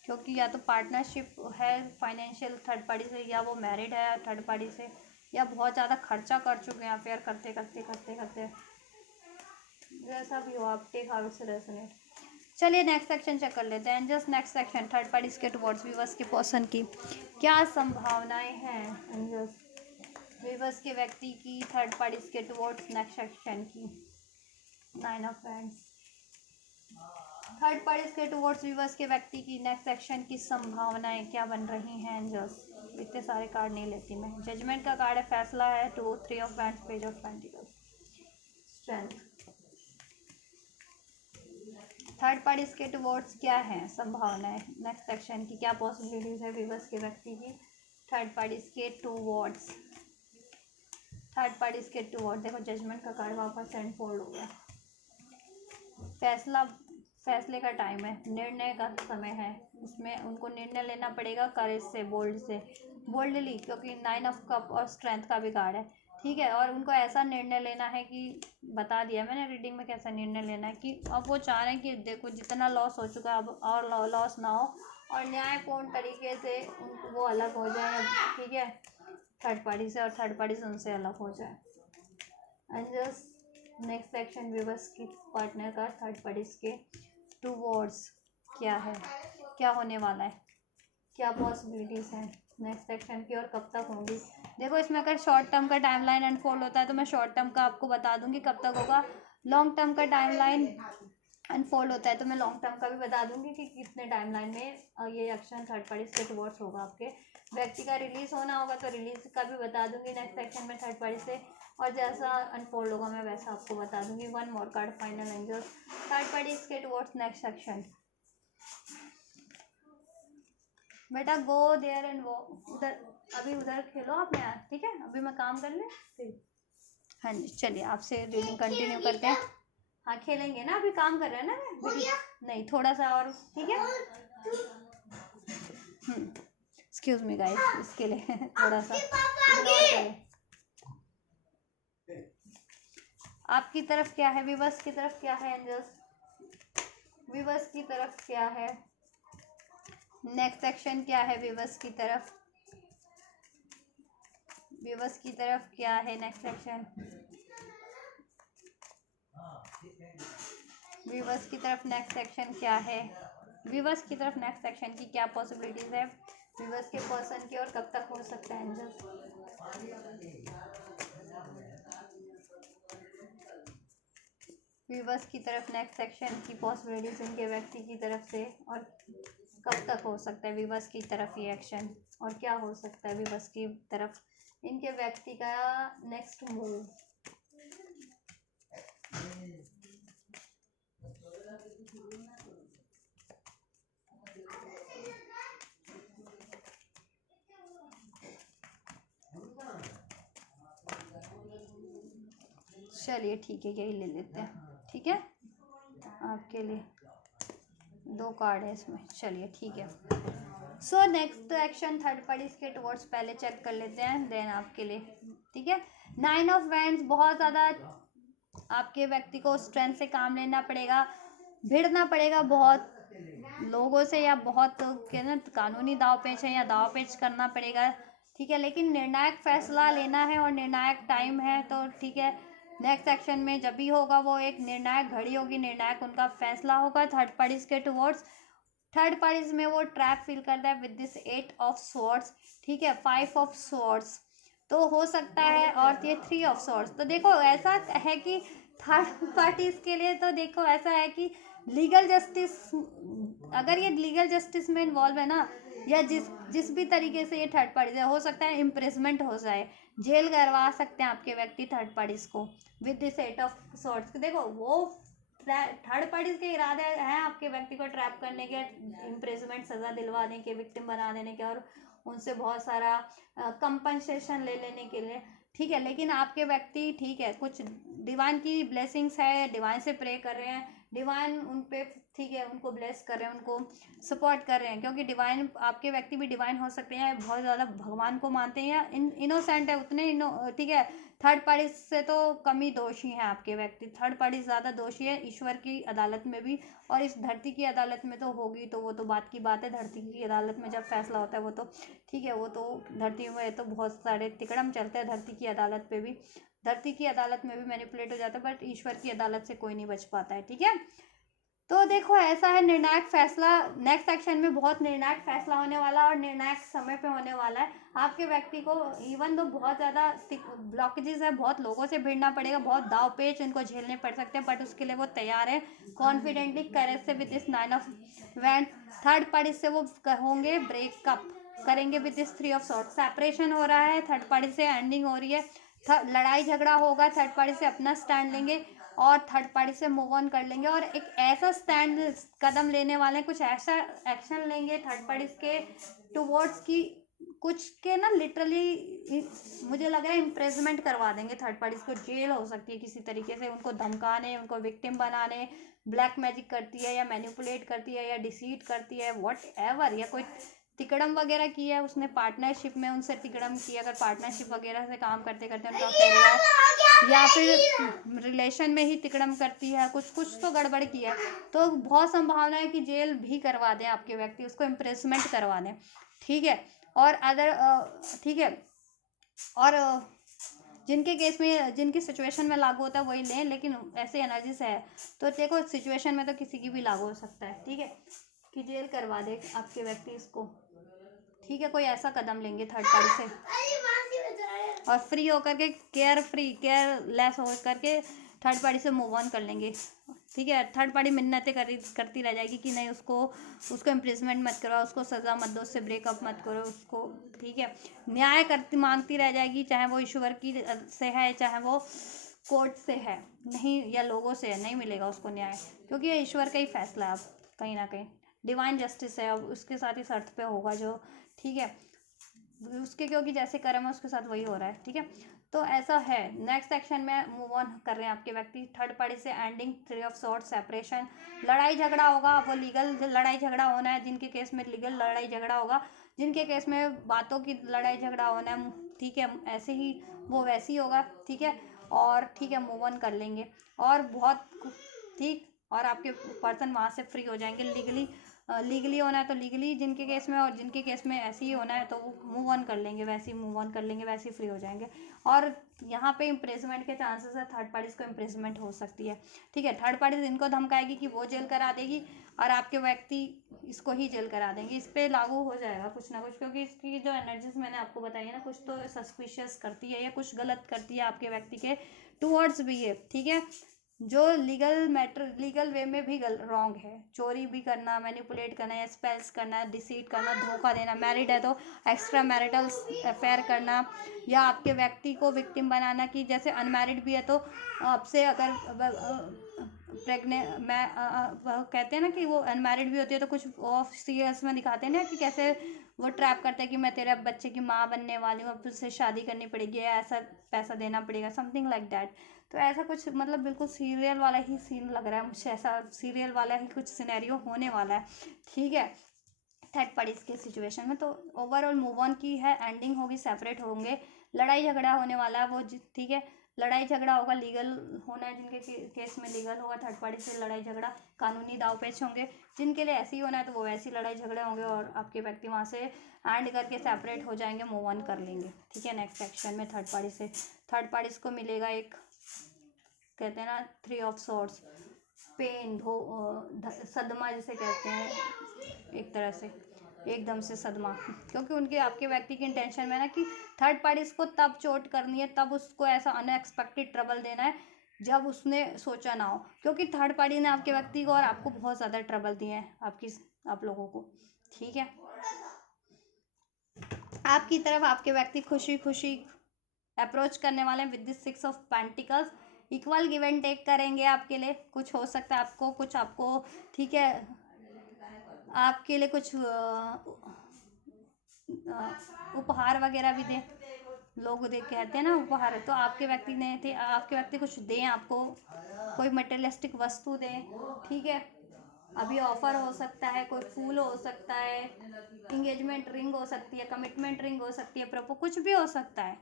क्योंकि या तो पार्टनरशिप है फाइनेंशियल थर्ड पार्टी से, या वो मैरिड है थर्ड पार्टी से, या बहुत ज़्यादा खर्चा कर चुके हैं अफेयर करते करते करते करते, जैसा भी हो आप टेक हाउ इट्स रेजोनेट। चलिए नेक्स्ट सेक्शन चेक कर लेते हैं। Just next section, third parties के टुवर्ड्स व्यूअर्स के पर्सन की क्या संभावनाएं हैं, व्यूअर्स के व्यक्ति की थर्ड पार्टीज के टुवर्ड्स नेक्स्ट सेक्शन की। 9 ऑफ हैंड्स, थर्ड पार्टीज के टुवर्ड्स व्यूअर्स के व्यक्ति की नेक्स्ट सेक्शन की संभावनाएं क्या बन रही हैं एंजल्स। इतने सारे कार्ड नहीं लेती मैं। जजमेंट का कार्ड है, फैसला है, 2 3 of hands, page of pentacles, strength. Third parties के टुवर्ड्स क्या है संभावनाएं नेक्स्ट सेक्शन की, क्या पॉसिबिलिटीज है व्यूअर्स के व्यक्ति की थर्ड पार्टीज के टुवर्ड्स, थर्ड पार्टीज के टुवर्ड। देखो जजमेंट का कार्ड वापस एंड फोल्ड हो गया। फैसला, फैसले का टाइम है, निर्णय का समय है, उसमें उनको निर्णय लेना पड़ेगा करेज से, बोल्ड से, बोल्डली, क्योंकि 9 ऑफ कप और स्ट्रेंथ का भी कार्ड है, ठीक है। और उनको ऐसा निर्णय लेना है कि बता दिया मैंने रीडिंग में कैसा निर्णय लेना है, कि अब वो चाह रहे हैं कि देखो जितना लॉस हो चुका है अब और लॉस ना हो, और न्यायपूर्ण तरीके से उनको वो अलग हो जाए, ठीक है, थर्ड पार्टी से, और थर्ड पार्टी से उनसे अलग हो जाए। And just next section viewers की पार्टनर का थर्ड पार्टीज के टुवर्ड्स क्या है, क्या होने वाला है, क्या पॉसिबिलिटीज़ हैं नेक्स्ट सेक्शन की और कब तक होंगी। देखो इसमें अगर शॉर्ट टर्म का टाइमलाइन अनफोल्ड होता है तो मैं शॉर्ट टर्म का आपको बता दूंगी कब तक होगा, लॉन्ग टर्म का टाइमलाइन अनफोल्ड होता है तो मैं लॉन्ग टर्म का भी बता दूंगी कि कितने टाइमलाइन में ये एक्शन थर्ड पार्टी से टुवर्ड्स होगा। आपके व्यक्ति का रिलीज होना होगा तो रिलीज का भी बता दूंगी नेक्स्ट सेक्शन में थर्ड पार्टी से, और जैसा अनफोल्ड होगा मैं वैसा आपको बता दूंगी। One more card, final angels, third party के टुवर्ड्स नेक्स्ट सेक्शन। बेटा गो देयर एंड वो उधर, अभी उधर खेलो आप यहाँ, ठीक है, अभी मैं काम कर ले फिर। हाँ जी चलिए आपसे रीडिंग कंटिन्यू करते हैं। हाँ खेलेंगे ना, अभी काम कर रहे हैं ना, नहीं थोड़ा सा और, ठीक है। एक्सक्यूज मी गाइस, इसके लिए थोड़ा सा इग्नोर करें। आपकी तरफ क्या है, विवश की तरफ क्या है एंजल्स, विवश की तरफ क्या है नेक्स्ट सेक्शन, क्या है विवश की तरफ, विवश की तरफ क्या है नेक्स्ट सेक्शन, विवश की तरफ नेक्स्ट सेक्शन क्या है, विवश की तरफ नेक्स्ट सेक्शन की क्या पॉसिबिलिटीज है विवश के पर्सन की, और कब तक हो सकता है एंजल्स। विवश की तरफ नेक्स्ट सेक्शन की पॉसिबिलिटीज इनके व्यक्ति की तरफ से, और कब तक हो सकता है विवश की तरफ ये एक्शन, और क्या हो सकता है विवश की तरफ इनके व्यक्ति का नेक्स्ट मूव। चलिए ठीक है यही ले लेते हैं, ठीक है, आपके लिए 2 कार्ड है इसमें, चलिए ठीक है। So next action third party के टुवर्ड्स पहले चेक कर लेते हैं, देन आपके लिए, ठीक है। 9 ऑफ वैंड्स, बहुत ज़्यादा आपके व्यक्ति को स्ट्रेंथ से काम लेना पड़ेगा, भिड़ना पड़ेगा बहुत लोगों से, या बहुत क्या ना कानूनी दाव पेच है या दाव पेच करना पड़ेगा, ठीक है, लेकिन निर्णायक फैसला लेना है और निर्णायक टाइम है, तो ठीक है नेक्स्ट सेक्शन में जब भी होगा वो एक निर्णायक घड़ी होगी, निर्णायक उनका फैसला होगा थर्ड पार्टीज के टुवर्ड्स। थर्ड पार्टीज में वो ट्रैप फील करता है विद दिस 8 ऑफ स्वॉर्ड्स, ठीक है, 5 ऑफ स्वॉर्ड्स तो हो सकता है, और ये 3 ऑफ स्वॉर्ड्स। तो देखो ऐसा है कि थर्ड पार्टीज के लिए तो देखो ऐसा है कि लीगल जस्टिस, अगर ये लीगल जस्टिस में इन्वॉल्व है ना, या जिस भी तरीके से ये थर्ड पार्टी हो सकता है इम्प्रिजमेंट हो जाए, जेल करवा सकते हैं आपके व्यक्ति थर्ड पार्टीज को विद दिस 8 ऑफ स्वॉर्ड्स। देखो वो थर्ड पार्टीज के इरादे हैं आपके व्यक्ति को ट्रैप करने के, इम्प्रिजमेंट सज़ा दिलवा देने के, विक्टिम बना देने के, और उनसे बहुत सारा कंपनसेशन ले लेने के लिए, ठीक है। लेकिन आपके व्यक्ति ठीक है, कुछ डिवाइन की ब्लेसिंग्स है, डिवाइन से प्रे कर रहे हैं, डिवाइन उन पे ठीक है उनको ब्लेस कर रहे हैं, उनको सपोर्ट कर रहे हैं, क्योंकि डिवाइन आपके व्यक्ति भी डिवाइन हो सकते हैं, बहुत ज़्यादा भगवान को मानते हैं या इनोसेंट है उतने ठीक है। थर्ड पार्टी से तो कम ही दोषी हैं आपके व्यक्ति, थर्ड पार्टी ज़्यादा दोषी है ईश्वर की अदालत में भी, और इस धरती की अदालत में तो होगी, तो वो तो बात की बात है। धरती की अदालत में जब फैसला होता है वो तो ठीक है, वो तो धरती में तो बहुत सारे तिकड़म चलते हैं, धरती की अदालत पे भी, धरती की अदालत में भी मैनिपुलेट हो जाता है, बट ईश्वर की अदालत से कोई नहीं बच पाता है। ठीक है, तो देखो ऐसा है, निर्णायक फैसला नेक्स्ट सेक्शन में, बहुत निर्णायक फैसला होने वाला है और निर्णायक समय पे होने वाला है। आपके व्यक्ति को इवन तो बहुत ज़्यादा ब्लॉकेजेस है, बहुत लोगों से भिड़ना पड़ेगा, बहुत दाव पेच इनको झेलने पड़ सकते हैं, बट उसके लिए वो तैयार है कॉन्फिडेंटली, करेक्ट से with this 9 of wand. Third party से वो होंगे ब्रेकअप करेंगे with this 3 of sword, separation हो रहा है, थर्ड पार्टी से एंडिंग हो रही है, लड़ाई झगड़ा होगा, थर्ड पार्टी से अपना स्टैंड लेंगे और थर्ड पार्टी से मूव ऑन कर लेंगे, और एक ऐसा स्टैंड कदम लेने वाले हैं, कुछ ऐसा एक्शन लेंगे थर्ड पार्टी के टुवर्ड्स की, कुछ के ना लिटरली मुझे लग रहा है इम्प्रेजमेंट करवा देंगे थर्ड पार्टीज को, जेल हो सकती है किसी तरीके से, उनको धमकाने, उनको विक्टिम बनाने, ब्लैक मैजिक करती है या मैनिपुलेट करती है या डिसीट करती है, व्हाट एवर, या कोई तिकड़म वगैरह की है उसने, पार्टनरशिप में उनसे तिकड़म किया, अगर पार्टनरशिप वगैरह से काम करते करते उनका अफेयर हुआ है, या फिर रिलेशन में ही तिकड़म करती है, कुछ कुछ तो गड़बड़ किया है, तो बहुत संभावना है कि जेल भी करवा दें आपके व्यक्ति, उसको इम्प्रेसमेंट करवा दें। ठीक है, और अदर ठीक है, और जिनके केस में, जिनकी सिचुएशन में लागू होता है वही लें, लेकिन ऐसे एनर्जी से है तो देखो सिचुएशन में तो किसी की भी लागू हो सकता है। ठीक है, कि जेल करवा दे आपके व्यक्ति इसको, ठीक है, कोई ऐसा कदम लेंगे थर्ड पार्टी से और फ्री होकर के, केयरलेस होकर के थर्ड पार्टी से मूव ऑन कर लेंगे। ठीक है, थर्ड पार्टी मिन्नतें करती रह जाएगी कि नहीं उसको इम्प्रिजमेंट मत करो, उसको सज़ा मत दो, उससे ब्रेकअप मत करो उसको। ठीक है, न्याय करती मांगती रह जाएगी, चाहे वो ईश्वर की से है, चाहे वो कोर्ट से है, नहीं या लोगों से है, नहीं मिलेगा उसको न्याय, क्योंकि ये ईश्वर का ही फैसला है अब कहीं ना कहीं, डिवाइन जस्टिस है, अब उसके साथ इस अर्थ पे होगा जो, ठीक है, उसके क्योंकि जैसे कर्म है उसके साथ वही हो रहा है। ठीक है, तो ऐसा है। नेक्स्ट सेक्शन में मूव ऑन कर रहे हैं आपके व्यक्ति, थर्ड पार्टी से एंडिंग, 3 ऑफ सॉर्ड्स, सेपरेशन, लड़ाई झगड़ा होगा, वो लीगल लड़ाई झगड़ा होना है, जिनके केस में लीगल लड़ाई झगड़ा होगा, जिनके केस में बातों की लड़ाई झगड़ा होना है, ठीक है, ऐसे ही वो वैसे ही होगा। ठीक है, और ठीक है मूव ऑन कर लेंगे, और बहुत ठीक, और आपके पर्सन वहाँ से फ्री हो जाएंगे, लीगली होना है तो लीगली जिनके केस में, और जिनके केस में ऐसे ही होना है तो वो मूव ऑन कर लेंगे, वैसे ही मूव ऑन कर लेंगे, वैसे ही फ्री हो जाएंगे। और यहाँ पे इम्प्रेसमेंट के चांसेस है, थर्ड पार्टीज को इम्प्रेसमेंट हो सकती है। ठीक है, थर्ड पार्टीज इनको धमकाएगी कि वो जेल करा देगी, और आपके व्यक्ति इसको ही जेल करा देंगे, इस पर लागू हो जाएगा कुछ ना कुछ, क्योंकि इसकी जो एनर्जीज मैंने आपको बताई है ना, कुछ तो सस्पिशियस करती है या कुछ गलत करती है आपके व्यक्ति के टूवर्ड्स भी है। ठीक है, जो लीगल वे में भी रॉन्ग है, चोरी भी करना, मैनिपुलेट करना, या स्पेल्स करना, डिसीट करना, धोखा देना, मैरिड है तो एक्स्ट्रा मैरिटल अफेयर करना, या आपके व्यक्ति को विक्टिम बनाना, कि जैसे अनमैरिड भी है तो आपसे अगर प्रेग्नेंट मैं कहते हैं ना कि वो अनमैरिड भी होती है, तो कुछ ऑफ सीरियस में दिखाते हैं ना कि कैसे वो ट्रैप करते हैं कि मैं तेरे बच्चे की माँ बनने वाली हूँ, अब तुझसे शादी करनी पड़ेगी, या ऐसा पैसा देना पड़ेगा, समथिंग लाइक दैट। तो ऐसा कुछ मतलब बिल्कुल सीरियल वाला ही सीन लग रहा है मुझे, ऐसा सीरियल वाला ही कुछ सिनेरियो होने वाला है। ठीक है, थर्ड पार्टीज के सिचुएशन में तो ओवरऑल मूव ऑन की है, एंडिंग होगी, सेपरेट होंगे, लड़ाई झगड़ा होने वाला है वो, ठीक है, लड़ाई झगड़ा होगा, लीगल होना है, जिनके केस में लीगल होगा, थर्ड पार्टी से लड़ाई झगड़ा, कानूनी दाव पेच होंगे, जिनके लिए ऐसे ही होना है तो वो वैसी लड़ाई झगड़े होंगे, और आपके व्यक्ति वहाँ से एंड करके सेपरेट हो जाएंगे, मूव ऑन कर लेंगे। ठीक है, नेक्स्ट सेक्शन में थर्ड पार्टी से, थर्ड पार्टीज को मिलेगा एक, कहते हैं ना 3 ऑफ सॉर्ड्स, पेन, सदमा जिसे कहते हैं एक तरह से, एकदम से सदमा, क्योंकि उनके आपके व्यक्ति की इंटेंशन में ना कि थर्ड पार्टीज को तब चोट करनी है, तब उसको ऐसा अनएक्सपेक्टेड ट्रबल देना है जब उसने सोचा ना हो, क्योंकि थर्ड पार्टी ने आपके व्यक्ति को और आपको बहुत ज़्यादा ट्रबल दिए हैं, आप लोगों को। ठीक है, आपकी तरफ आपके व्यक्ति खुशी खुशी अप्रोच करने वाले हैं with this 6 of pentacles, equal give and take करेंगे आपके लिए, कुछ हो सकता है आपको, कुछ आपको, ठीक है, आपके लिए कुछ उपहार वगैरह भी दें, लोग देख कहते हैं ना उपहार, तो आपके व्यक्ति ने थे, आपके व्यक्ति कुछ दें आपको, कोई मटेरियलिस्टिक वस्तु दें, ठीक है। अभी ऑफर हो सकता है, कोई फूल हो सकता है, इंगेजमेंट रिंग हो सकती है, कमिटमेंट रिंग हो सकती है, प्रपो कुछ भी हो सकता है,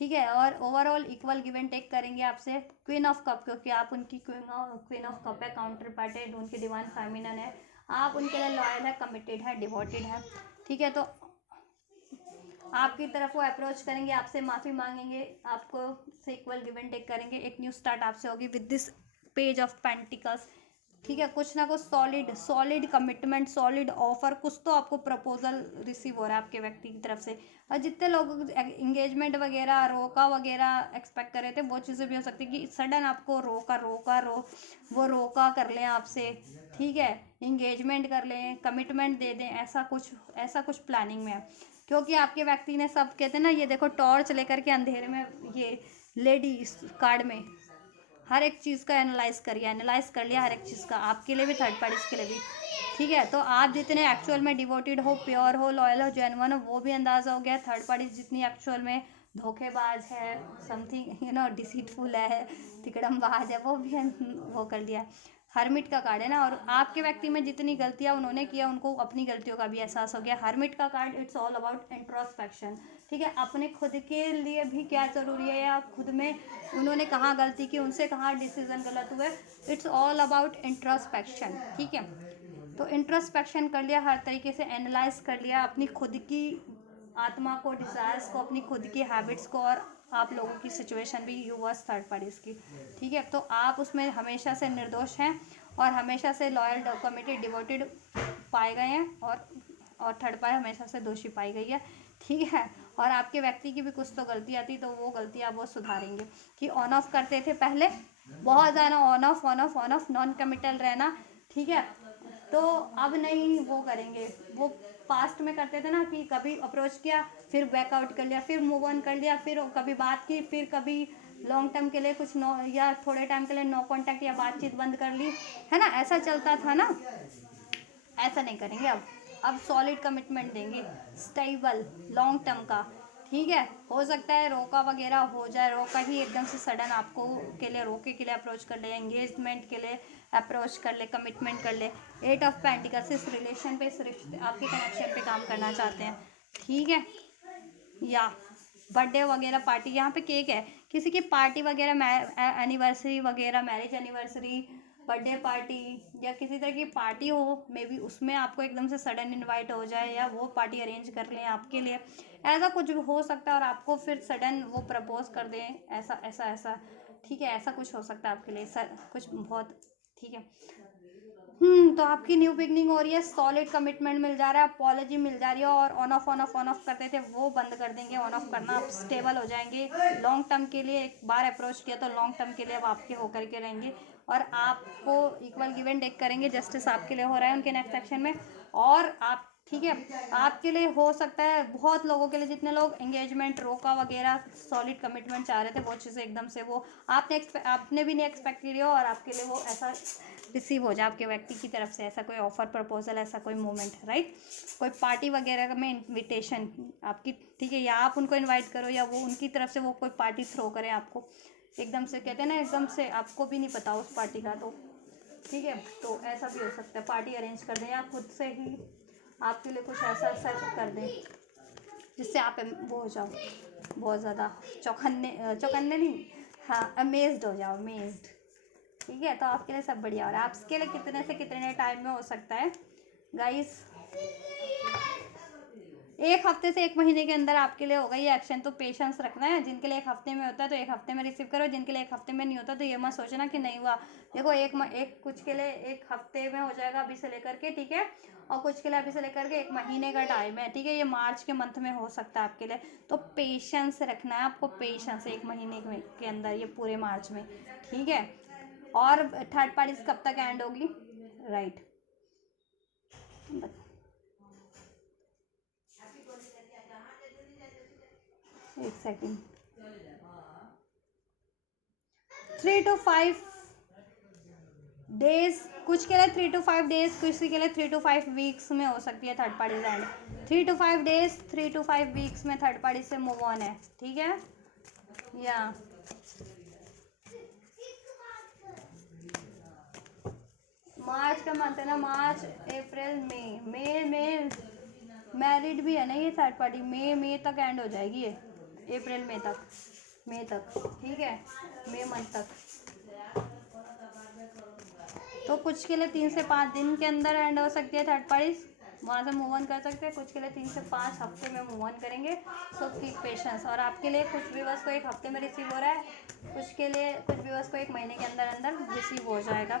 ठीक है। और overall equal give and take करेंगे आपसे। क्वीन ऑफ कप, क्योंकि आप उनकी क्वीन ऑफ कप है, काउंटर पार्ट है, उनकी डिवाइन फेमिनन है, आप उनके लिए लॉयल है, कमिटेड है, डिवोटेड है, ठीक है। तो आपकी तरफ वो अप्रोच करेंगे, आपसे माफ़ी मांगेंगे, आपको से इक्वल गिव एंड टेक करेंगे, एक न्यू स्टार्ट आपसे होगी with this page of pentacles, ठीक है। कुछ ना कुछ सॉलिड कमिटमेंट, सॉलिड ऑफर, कुछ तो आपको प्रपोजल रिसीव हो रहा है आपके व्यक्ति की तरफ से। और जितने लोग एंगेजमेंट वगैरह, रोका वगैरह एक्सपेक्ट कर रहे थे, वो चीज़ें भी हो सकती है कि सडन आपको वो रोका कर लें आपसे, ठीक है, इंगेजमेंट कर लें, कमिटमेंट दे दें, ऐसा कुछ प्लानिंग में है। क्योंकि आपके व्यक्ति ने सब कहते हैं ना, ये देखो टॉर्च लेकर के अंधेरे में, ये लेडी इस कार्ड में हर एक चीज़ का एनालाइज कर लिया हर एक चीज़ का, आपके लिए भी, थर्ड पार्टीज के लिए भी, ठीक है। तो आप जितने एक्चुअल में डिवोटेड हो, प्योर हो, लॉयल हो, जेन्युइन हो, वो भी अंदाज़ा हो गया। थर्ड पार्टीज जितनी एक्चुअल में धोखेबाज है, समथिंग डिसीटफुल है, तिकड़मबाज है, वो भी वो कर लिया। हर्मिट का कार्ड है ना, और आपके व्यक्ति में जितनी गलतियां उन्होंने किया, उनको अपनी गलतियों का भी एहसास हो गया। हर्मिट का card, it's all about introspection, ठीक है। अपने खुद के लिए भी क्या ज़रूरी है, या खुद में उन्होंने कहाँ गलती की, उनसे कहाँ डिसीजन गलत हुए, इट्स ऑल अबाउट इंट्रोस्पेक्शन, ठीक है। तो इंट्रोस्पेक्शन कर लिया, हर तरीके से एनालाइज कर लिया अपनी खुद की आत्मा को, डिज़ायर्स को, अपनी खुद की हैबिट्स को, और आप लोगों की सिचुएशन भी यूवर्स थर्ड पार्टीज की, ठीक है। तो आप उसमें हमेशा से निर्दोष हैं, और हमेशा से लॉयल, कमिटेड, डिवोटेड पाए गए हैं, और थर्ड पार्टी हमेशा से दोषी पाई गई है, ठीक है। और आपके व्यक्ति की भी कुछ तो गलती आती, तो वो गलती आप वो सुधारेंगे, कि ऑन ऑफ करते थे पहले, बहुत ज़्यादा ऑन ऑफ नॉन कमिटल रहना, ठीक है। तो अब नहीं वो करेंगे, वो पास्ट में करते थे ना, कि कभी अप्रोच किया, फिर बैकआउट कर लिया, फिर मूव ऑन कर लिया, फिर कभी बात की, फिर कभी लॉन्ग टर्म के लिए कुछ नो, या थोड़े टाइम के लिए नो कांटेक्ट या बातचीत बंद कर ली, है ना, ऐसा चलता था ना। ऐसा नहीं करेंगे अब सॉलिड कमिटमेंट देंगे, स्टेबल, लॉन्ग टर्म का, ठीक है। हो सकता है रोका वगैरह हो जाए, रोका ही एकदम से सडन आपको के लिए, रोके के लिए अप्रोच कर ले, एंगेजमेंट के लिए अप्रोच कर ले, कमिटमेंट कर ले। 8 ऑफ पेंटिकल्स, इस रिलेशन पे, इस रिश्ते, आपके कनेक्शन पे काम करना चाहते हैं, ठीक है। या बर्थडे वगैरह पार्टी, यहाँ पे केक है, किसी की पार्टी वगैरह, एनिवर्सरी वगैरह, मैरिज एनिवर्सरी, बर्थडे पार्टी, या किसी तरह की पार्टी हो, मे बी उसमें आपको एकदम से सडन इनवाइट हो जाए, या वो पार्टी अरेंज कर लें आपके लिए, ऐसा कुछ भी हो सकता है। और आपको फिर सडन वो प्रपोज कर दें, ऐसा, ठीक है, ऐसा कुछ हो सकता है आपके लिए, सर कुछ बहुत, ठीक है। तो आपकी न्यू बिगनिंग हो रही है, सॉलिड कमिटमेंट मिल जा रहा है, अपॉलॉजी मिल जा रही है, और ऑन ऑफ करते थे वो बंद कर देंगे, ऑन ऑफ करना, आप स्टेबल हो जाएंगे लॉन्ग टर्म के लिए। एक बार अप्रोच किया तो लॉन्ग टर्म के लिए अब आपके होकर के रहेंगे, और आपको इक्वल गिव एंड टेक करेंगे, जस्टिस आपके लिए हो रहा है उनके नेक्स्ट सेक्शन में। और आप, ठीक है, आपके लिए हो सकता है, बहुत लोगों के लिए, जितने लोग एंगेजमेंट, रोका वगैरह, सॉलिड कमिटमेंट चाह रहे थे, वो चीज़ें एकदम से वो आपने भी नहीं एक्सपेक्ट की हो, और आपके लिए वो ऐसा रिसीव हो जाए आपके व्यक्ति की तरफ से, ऐसा कोई ऑफर, प्रपोजल, ऐसा कोई मोमेंट, राइट। कोई पार्टी वगैरह में इनविटेशन आपकी, ठीक है, या आप उनको इनवाइट करो, या वो उनकी तरफ से वो कोई पार्टी थ्रो करें आपको, एकदम से, कहते हैं ना, एकदम से आपको भी नहीं पता उस पार्टी का, तो ठीक है। तो ऐसा भी हो सकता है, पार्टी अरेंज कर दें, या खुद से ही आपके लिए कुछ ऐसा सर्व कर दें जिससे आप वो हो जाओ, बहुत ज़्यादा चौकन्ने नहीं, हाँ, अमेज्ड हो जाओ, अमेज्ड, ठीक है। तो आपके लिए सब बढ़िया हो रहा है। आपके लिए कितने से कितने टाइम में हो सकता है गाइस, 1 हफ्ते से 1 महीने के अंदर आपके लिए होगा ये एक्शन। तो पेशेंस रखना है, जिनके लिए 1 हफ्ते में होता है तो 1 हफ्ते में रिसीव करो, जिनके लिए 1 हफ्ते में नहीं होता तो ये मत सोचना कि नहीं हुआ। देखो, एक कुछ के लिए 1 हफ्ते में हो जाएगा अभी से लेकर के, ठीक है, और कुछ के लिए अभी से लेकर के 1 महीने का टाइम है, ठीक है। ये मार्च के मंथ में हो सकता है आपके लिए, तो पेशेंस रखना है आपको, पेशेंस 1 महीने के अंदर, ये पूरे मार्च में, ठीक है। और थर्ड पार्टी कब तक एंड होगी, राइट। एक सेकेंड, 3 to 5 डेज, कुछ के लिए 3 to 5 डेज, किसी के लिए 3 to 5 वीक्स में हो सकती है third party and 3 to 5 days, 3 to 5 weeks में थर्ड पार्टी से मूव ऑन है, ठीक है। या मार्च का मंथ है ना, मार्च अप्रैल मई में मैरिड भी है ना ये थर्ड पार्टी, मई तक एंड हो जाएगी ये, अप्रैल मई तक, ठीक है, मई मंथ तक। तो कुछ के लिए 3 से 5 दिन के अंदर एंड हो सकती है थर्ड पार्टी, वहाँ से मूव ऑन कर सकते हैं। कुछ के लिए 3 से 5 हफ्ते में मूव ऑन करेंगे। So keep patience. और आपके लिए कुछ व्यूअर्स को 1 हफ्ते में रिसीव हो रहा है, कुछ के लिए कुछ व्यूअर्स को 1 महीने के अंदर अंदर रिसीव हो जाएगा,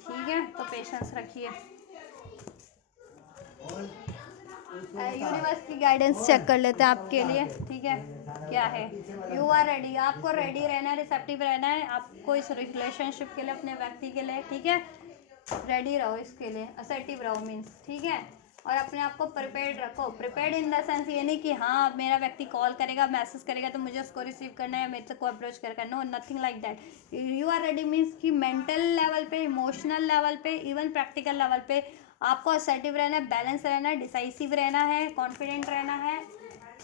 ठीक है। तो पेशेंस रखिए। यूनिवर्स की गाइडेंस चेक कर लेते हैं आपके लिए, ठीक है। क्या है, यू आर रेडी, आपको रेडी रहना है, रिसेप्टिव रहना है आपको इस रिलेशनशिप के लिए, अपने व्यक्ति के लिए, ठीक है। रेडी रहो इसके लिए, असर्टिव रहो मीन्स, ठीक है। और अपने आप को प्रिपेयर्ड रखो। प्रिपेयर्ड इन द सेंस ये नहीं कि हाँ अब मेरा व्यक्ति कॉल करेगा, मैसेज करेगा तो मुझे उसको रिसीव करना है, मेरे से को अप्रोच करना, no, nothing like that. You are ready means कि मेंटल लेवल पे, इमोशनल लेवल पे, इवन प्रैक्टिकल लेवल पे आपको असर्टिव रहना है, बैलेंस रहना है, डिसाइसिव रहना है, कॉन्फिडेंट रहना है,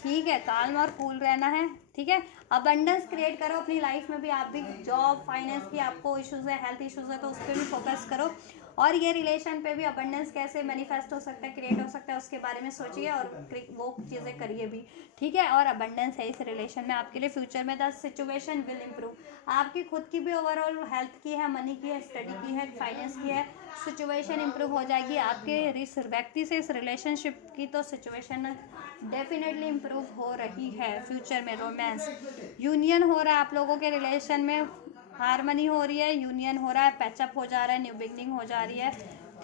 ठीक है, काल्म और कूल रहना है, ठीक है। अबंडेंस क्रिएट करो अपनी लाइफ में भी। आप भी जॉब फाइनेंस की आपको इश्यूज है, हेल्थ इश्यूज है, तो उस पर भी फोकस करो। और ये रिलेशन पे भी अबंडेंस कैसे मैनिफेस्ट हो सकता है, क्रिएट हो सकता है, उसके बारे में सोचिए और वो चीज़ें करिए भी, ठीक है। और अबंडेंस है इस रिलेशन में आपके लिए फ्यूचर में। The situation will improve. आपकी खुद की भी ओवरऑल हेल्थ की है, मनी की है, स्टडी की है, फाइनेंस की है, सिचुएशन इम्प्रूव हो जाएगी आपके इस व्यक्ति से, इस रिलेशनशिप की तो सिचुएशन डेफिनेटली इम्प्रूव हो रही है फ्यूचर में। रोमांस, यूनियन हो रहा है आप लोगों के रिलेशन में, हारमनी हो रही है, यूनियन हो रहा है, पैचअप हो जा रहा है, न्यू बिगनिंग हो जा रही है,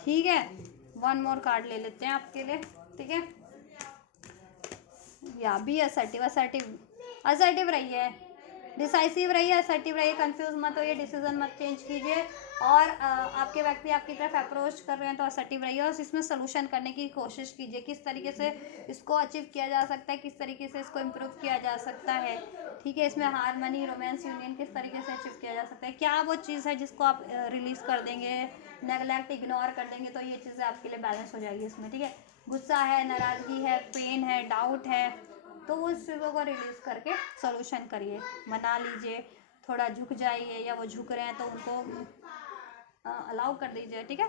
ठीक है। 1 मोर कार्ड ले लेते हैं आपके लिए, ठीक है। या भी असर्टिव, असर्टिव रहिए, डिसाइसिव रहिए, असर्टिव रहिए, कंफ्यूज मत होइए, डिसीजन मत चेंज कीजिए। और आपके व्यक्ति आपकी तरफ अप्रोच कर रहे हैं तो असर्टिव रहिए और इसमें सोल्यूशन करने की कोशिश कीजिए, किस तरीके से इसको अचीव किया जा सकता है, किस तरीके से इसको इम्प्रूव किया जा सकता है, ठीक है। इसमें हारमनी, रोमांस, यूनियन किस तरीके से अचीव किया जा सकता है, क्या वो चीज़ है जिसको आप रिलीज कर देंगे, नेगलेक्ट, इग्नोर कर देंगे तो ये चीज़ें आपके लिए बैलेंस हो जाएगी इसमें, ठीक है। गुस्सा है, नाराज़गी है, पेन है, डाउट है, तो उस चीज़ों को रिलीज करके सॉल्यूशन करिए, मना लीजिए, थोड़ा झुक जाइए, या वो झुक रहे हैं तो उनको अलाउ कर दीजिए, ठीक है।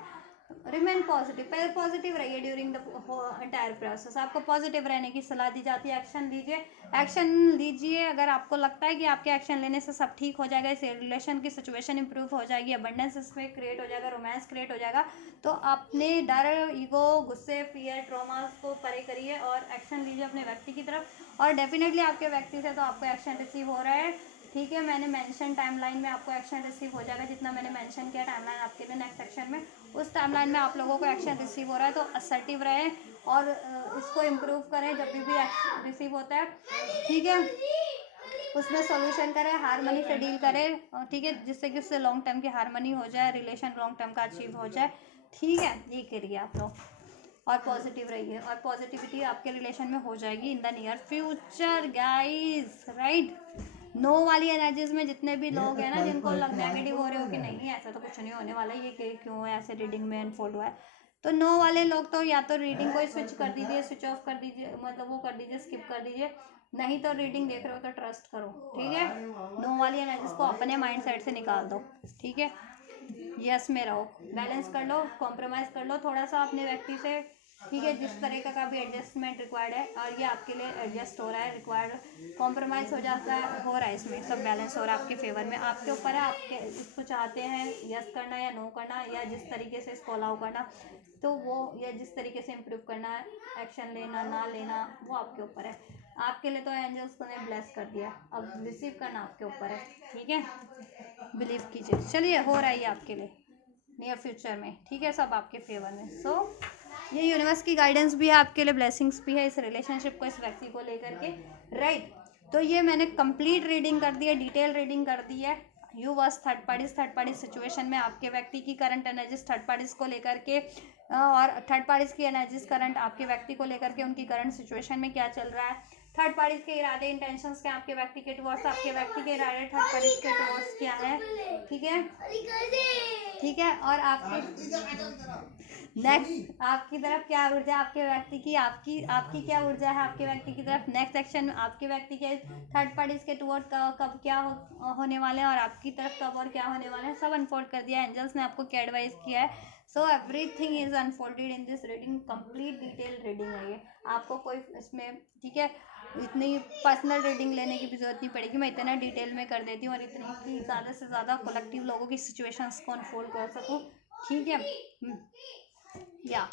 रिमेन पॉजिटिव, पहले पॉजिटिव रहिए ड्यूरिंग द एंटायर प्रोसेस। आपको पॉजिटिव रहने की सलाह दी जाती है। एक्शन लीजिए, एक्शन लीजिए। अगर आपको लगता है कि आपके एक्शन लेने से सब ठीक हो जाएगा, इस रिलेशन की सिचुएशन इंप्रूव हो जाएगी, अबंडेंस इसमें क्रिएट हो जाएगा, रोमांस क्रिएट हो जाएगा, तो अपने डर, ईगो, गुस्से, फियर, ट्रॉमा को परे करिए और एक्शन लीजिए अपने व्यक्ति की तरफ। और डेफिनेटली आपके व्यक्ति से तो आपको एक्शन रिसीव हो रहा है, ठीक है। मैंने मेंशन टाइमलाइन में आपको एक्शन रिसीव हो जाएगा, जितना मैंने मेंशन किया टाइमलाइन आपके लिए नेक्स्ट सेक्शन में, उस टाइमलाइन में आप लोगों को एक्शन रिसीव हो रहा है। तो असर्टिव रहें और इसको इम्प्रूव करें जब भी एक्शन रिसीव होता है, ठीक है। उसमें सॉल्यूशन करें, हारमनी से डील करें, ठीक है, जिससे कि उससे लॉन्ग टर्म की हारमनी हो जाए, रिलेशन लॉन्ग टर्म का अचीव हो जाए, ठीक है। ये करिए आप लोग और पॉजिटिव रहिए और पॉजिटिविटी आपके रिलेशन में हो जाएगी in the near future guys, right. No वाली एनर्जीज में जितने भी लोग हैं ना, जिनको नेगेटिव हो रहे हो कि नहीं ऐसा तो कुछ नहीं होने वाला, ये क्यों ऐसे रीडिंग में अनफोल्ड हुआ है, तो नो वाले लोग तो या तो रीडिंग को स्विच कर दीजिए, स्विच ऑफ कर दीजिए, मतलब वो कर दीजिए, स्किप कर दीजिए। नहीं तो रीडिंग देख रहे हो तो ट्रस्ट करो, ठीक है। नो वाली एनर्जीज को अपने माइंड सेट से निकाल दो, ठीक है। यस में रहो, बैलेंस कर लो, कॉम्प्रोमाइज़ कर लो थोड़ा सा अपने व्यक्ति से, ठीक है। जिस तरीके का भी एडजस्टमेंट रिक्वायर्ड है और ये आपके लिए एडजस्ट हो रहा है, रिक्वायर्ड कॉम्प्रोमाइज़ हो जाता है, हो रहा है, इसमें सब बैलेंस हो रहा है आपके फेवर में। आपके ऊपर है, आपके इसको चाहते हैं यस करना या नो करना, या जिस तरीके से इसको अलाउ करना, तो वो, या जिस तरीके से इम्प्रूव करना है, एक्शन लेना ना लेना, वो आपके ऊपर है। आपके लिए तो एंजल्स को ने ब्लेस कर दिया, अब रिसीव करना आपके ऊपर है, ठीक है। बिलीव कीजिए, चलिए हो रहा है ये आपके लिए नियर फ्यूचर में, ठीक है, सब आपके फेवर में। सो ये यूनिवर्स की गाइडेंस भी है आपके लिए, ब्लेसिंग्स भी है इस रिलेशनशिप को, इस व्यक्ति को लेकर के, राइट। तो ये मैंने कंप्लीट रीडिंग कर दी है, डिटेल रीडिंग कर दी है। You verse third party situation में आपके व्यक्ति की करंट एनर्जीज थर्ड पार्टीज को लेकर के, और थर्ड पार्टीज की एनर्जीज करंट आपके व्यक्ति को लेकर के, उनकी करंट सिचुएशन में क्या चल रहा है, थर्ड पार्टीज के इरादे, इंटेंशंस क्या आपके व्यक्ति के टुवर्ड्स, आपके व्यक्ति के इरादे थर्ड पार्टीज के टुवर्ड्स क्या है, ठीक है, ठीक है। और आपके नेक्स्ट आपकी तरफ क्या ऊर्जा, आपके व्यक्ति की, आपकी क्या ऊर्जा है आपके व्यक्ति की तरफ। नेक्स्ट सेक्शन में आपके व्यक्ति के थर्ड पार्टीज के टुवर्ड कब क्या होने वाले हैं और आपकी तरफ कब और क्या होने वाले हैं, सब अनफोल्ड कर दिया एंजल्स ने, आपको क्या एडवाइस किया है। So everything is unfolded in this reading, complete detail reading है ये, आपको कोई इसमें, ठीक है, इतनी पर्सनल रीडिंग लेने की भी जरूरत नहीं पड़ेगी, मैं इतना डिटेल में कर देती हूँ और इतनी कि ज़्यादा से ज़्यादा कलेक्टिव लोगों की सिचुएशंस को अनफोल्ड कर सकूँ, ठीक है। या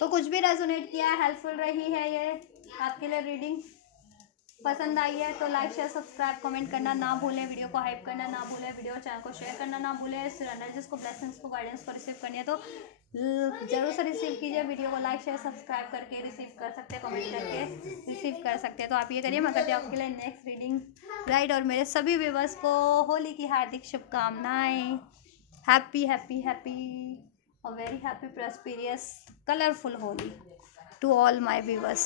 तो कुछ भी रेजोनेट किया, हेल्पफुल रही है ये आपके लिए रीडिंग, पसंद आई है तो लाइक शेयर सब्सक्राइब कमेंट करना ना भूलें, वीडियो को हाइप करना ना भूलें, वीडियो चैनल को शेयर करना ना भूलें। इस एनर्जीज को, ब्लेसिंग्स को, गाइडेंस को रिसीव करनी है तो जरूर से रिसीव कीजिए, वीडियो को लाइक शेयर सब्सक्राइब करके रिसीव कर सकते हैं, कमेंट करके रिसीव कर सकते हैं, तो आप ये करिए। मैं करती हूँ आपके लिए नेक्स्ट रीडिंग राइट, और मेरे सभी व्यूवर्स को होली की हार्दिक शुभकामनाएं। Happy happy happy a very happy prosperous colorful Holi to all my viewers.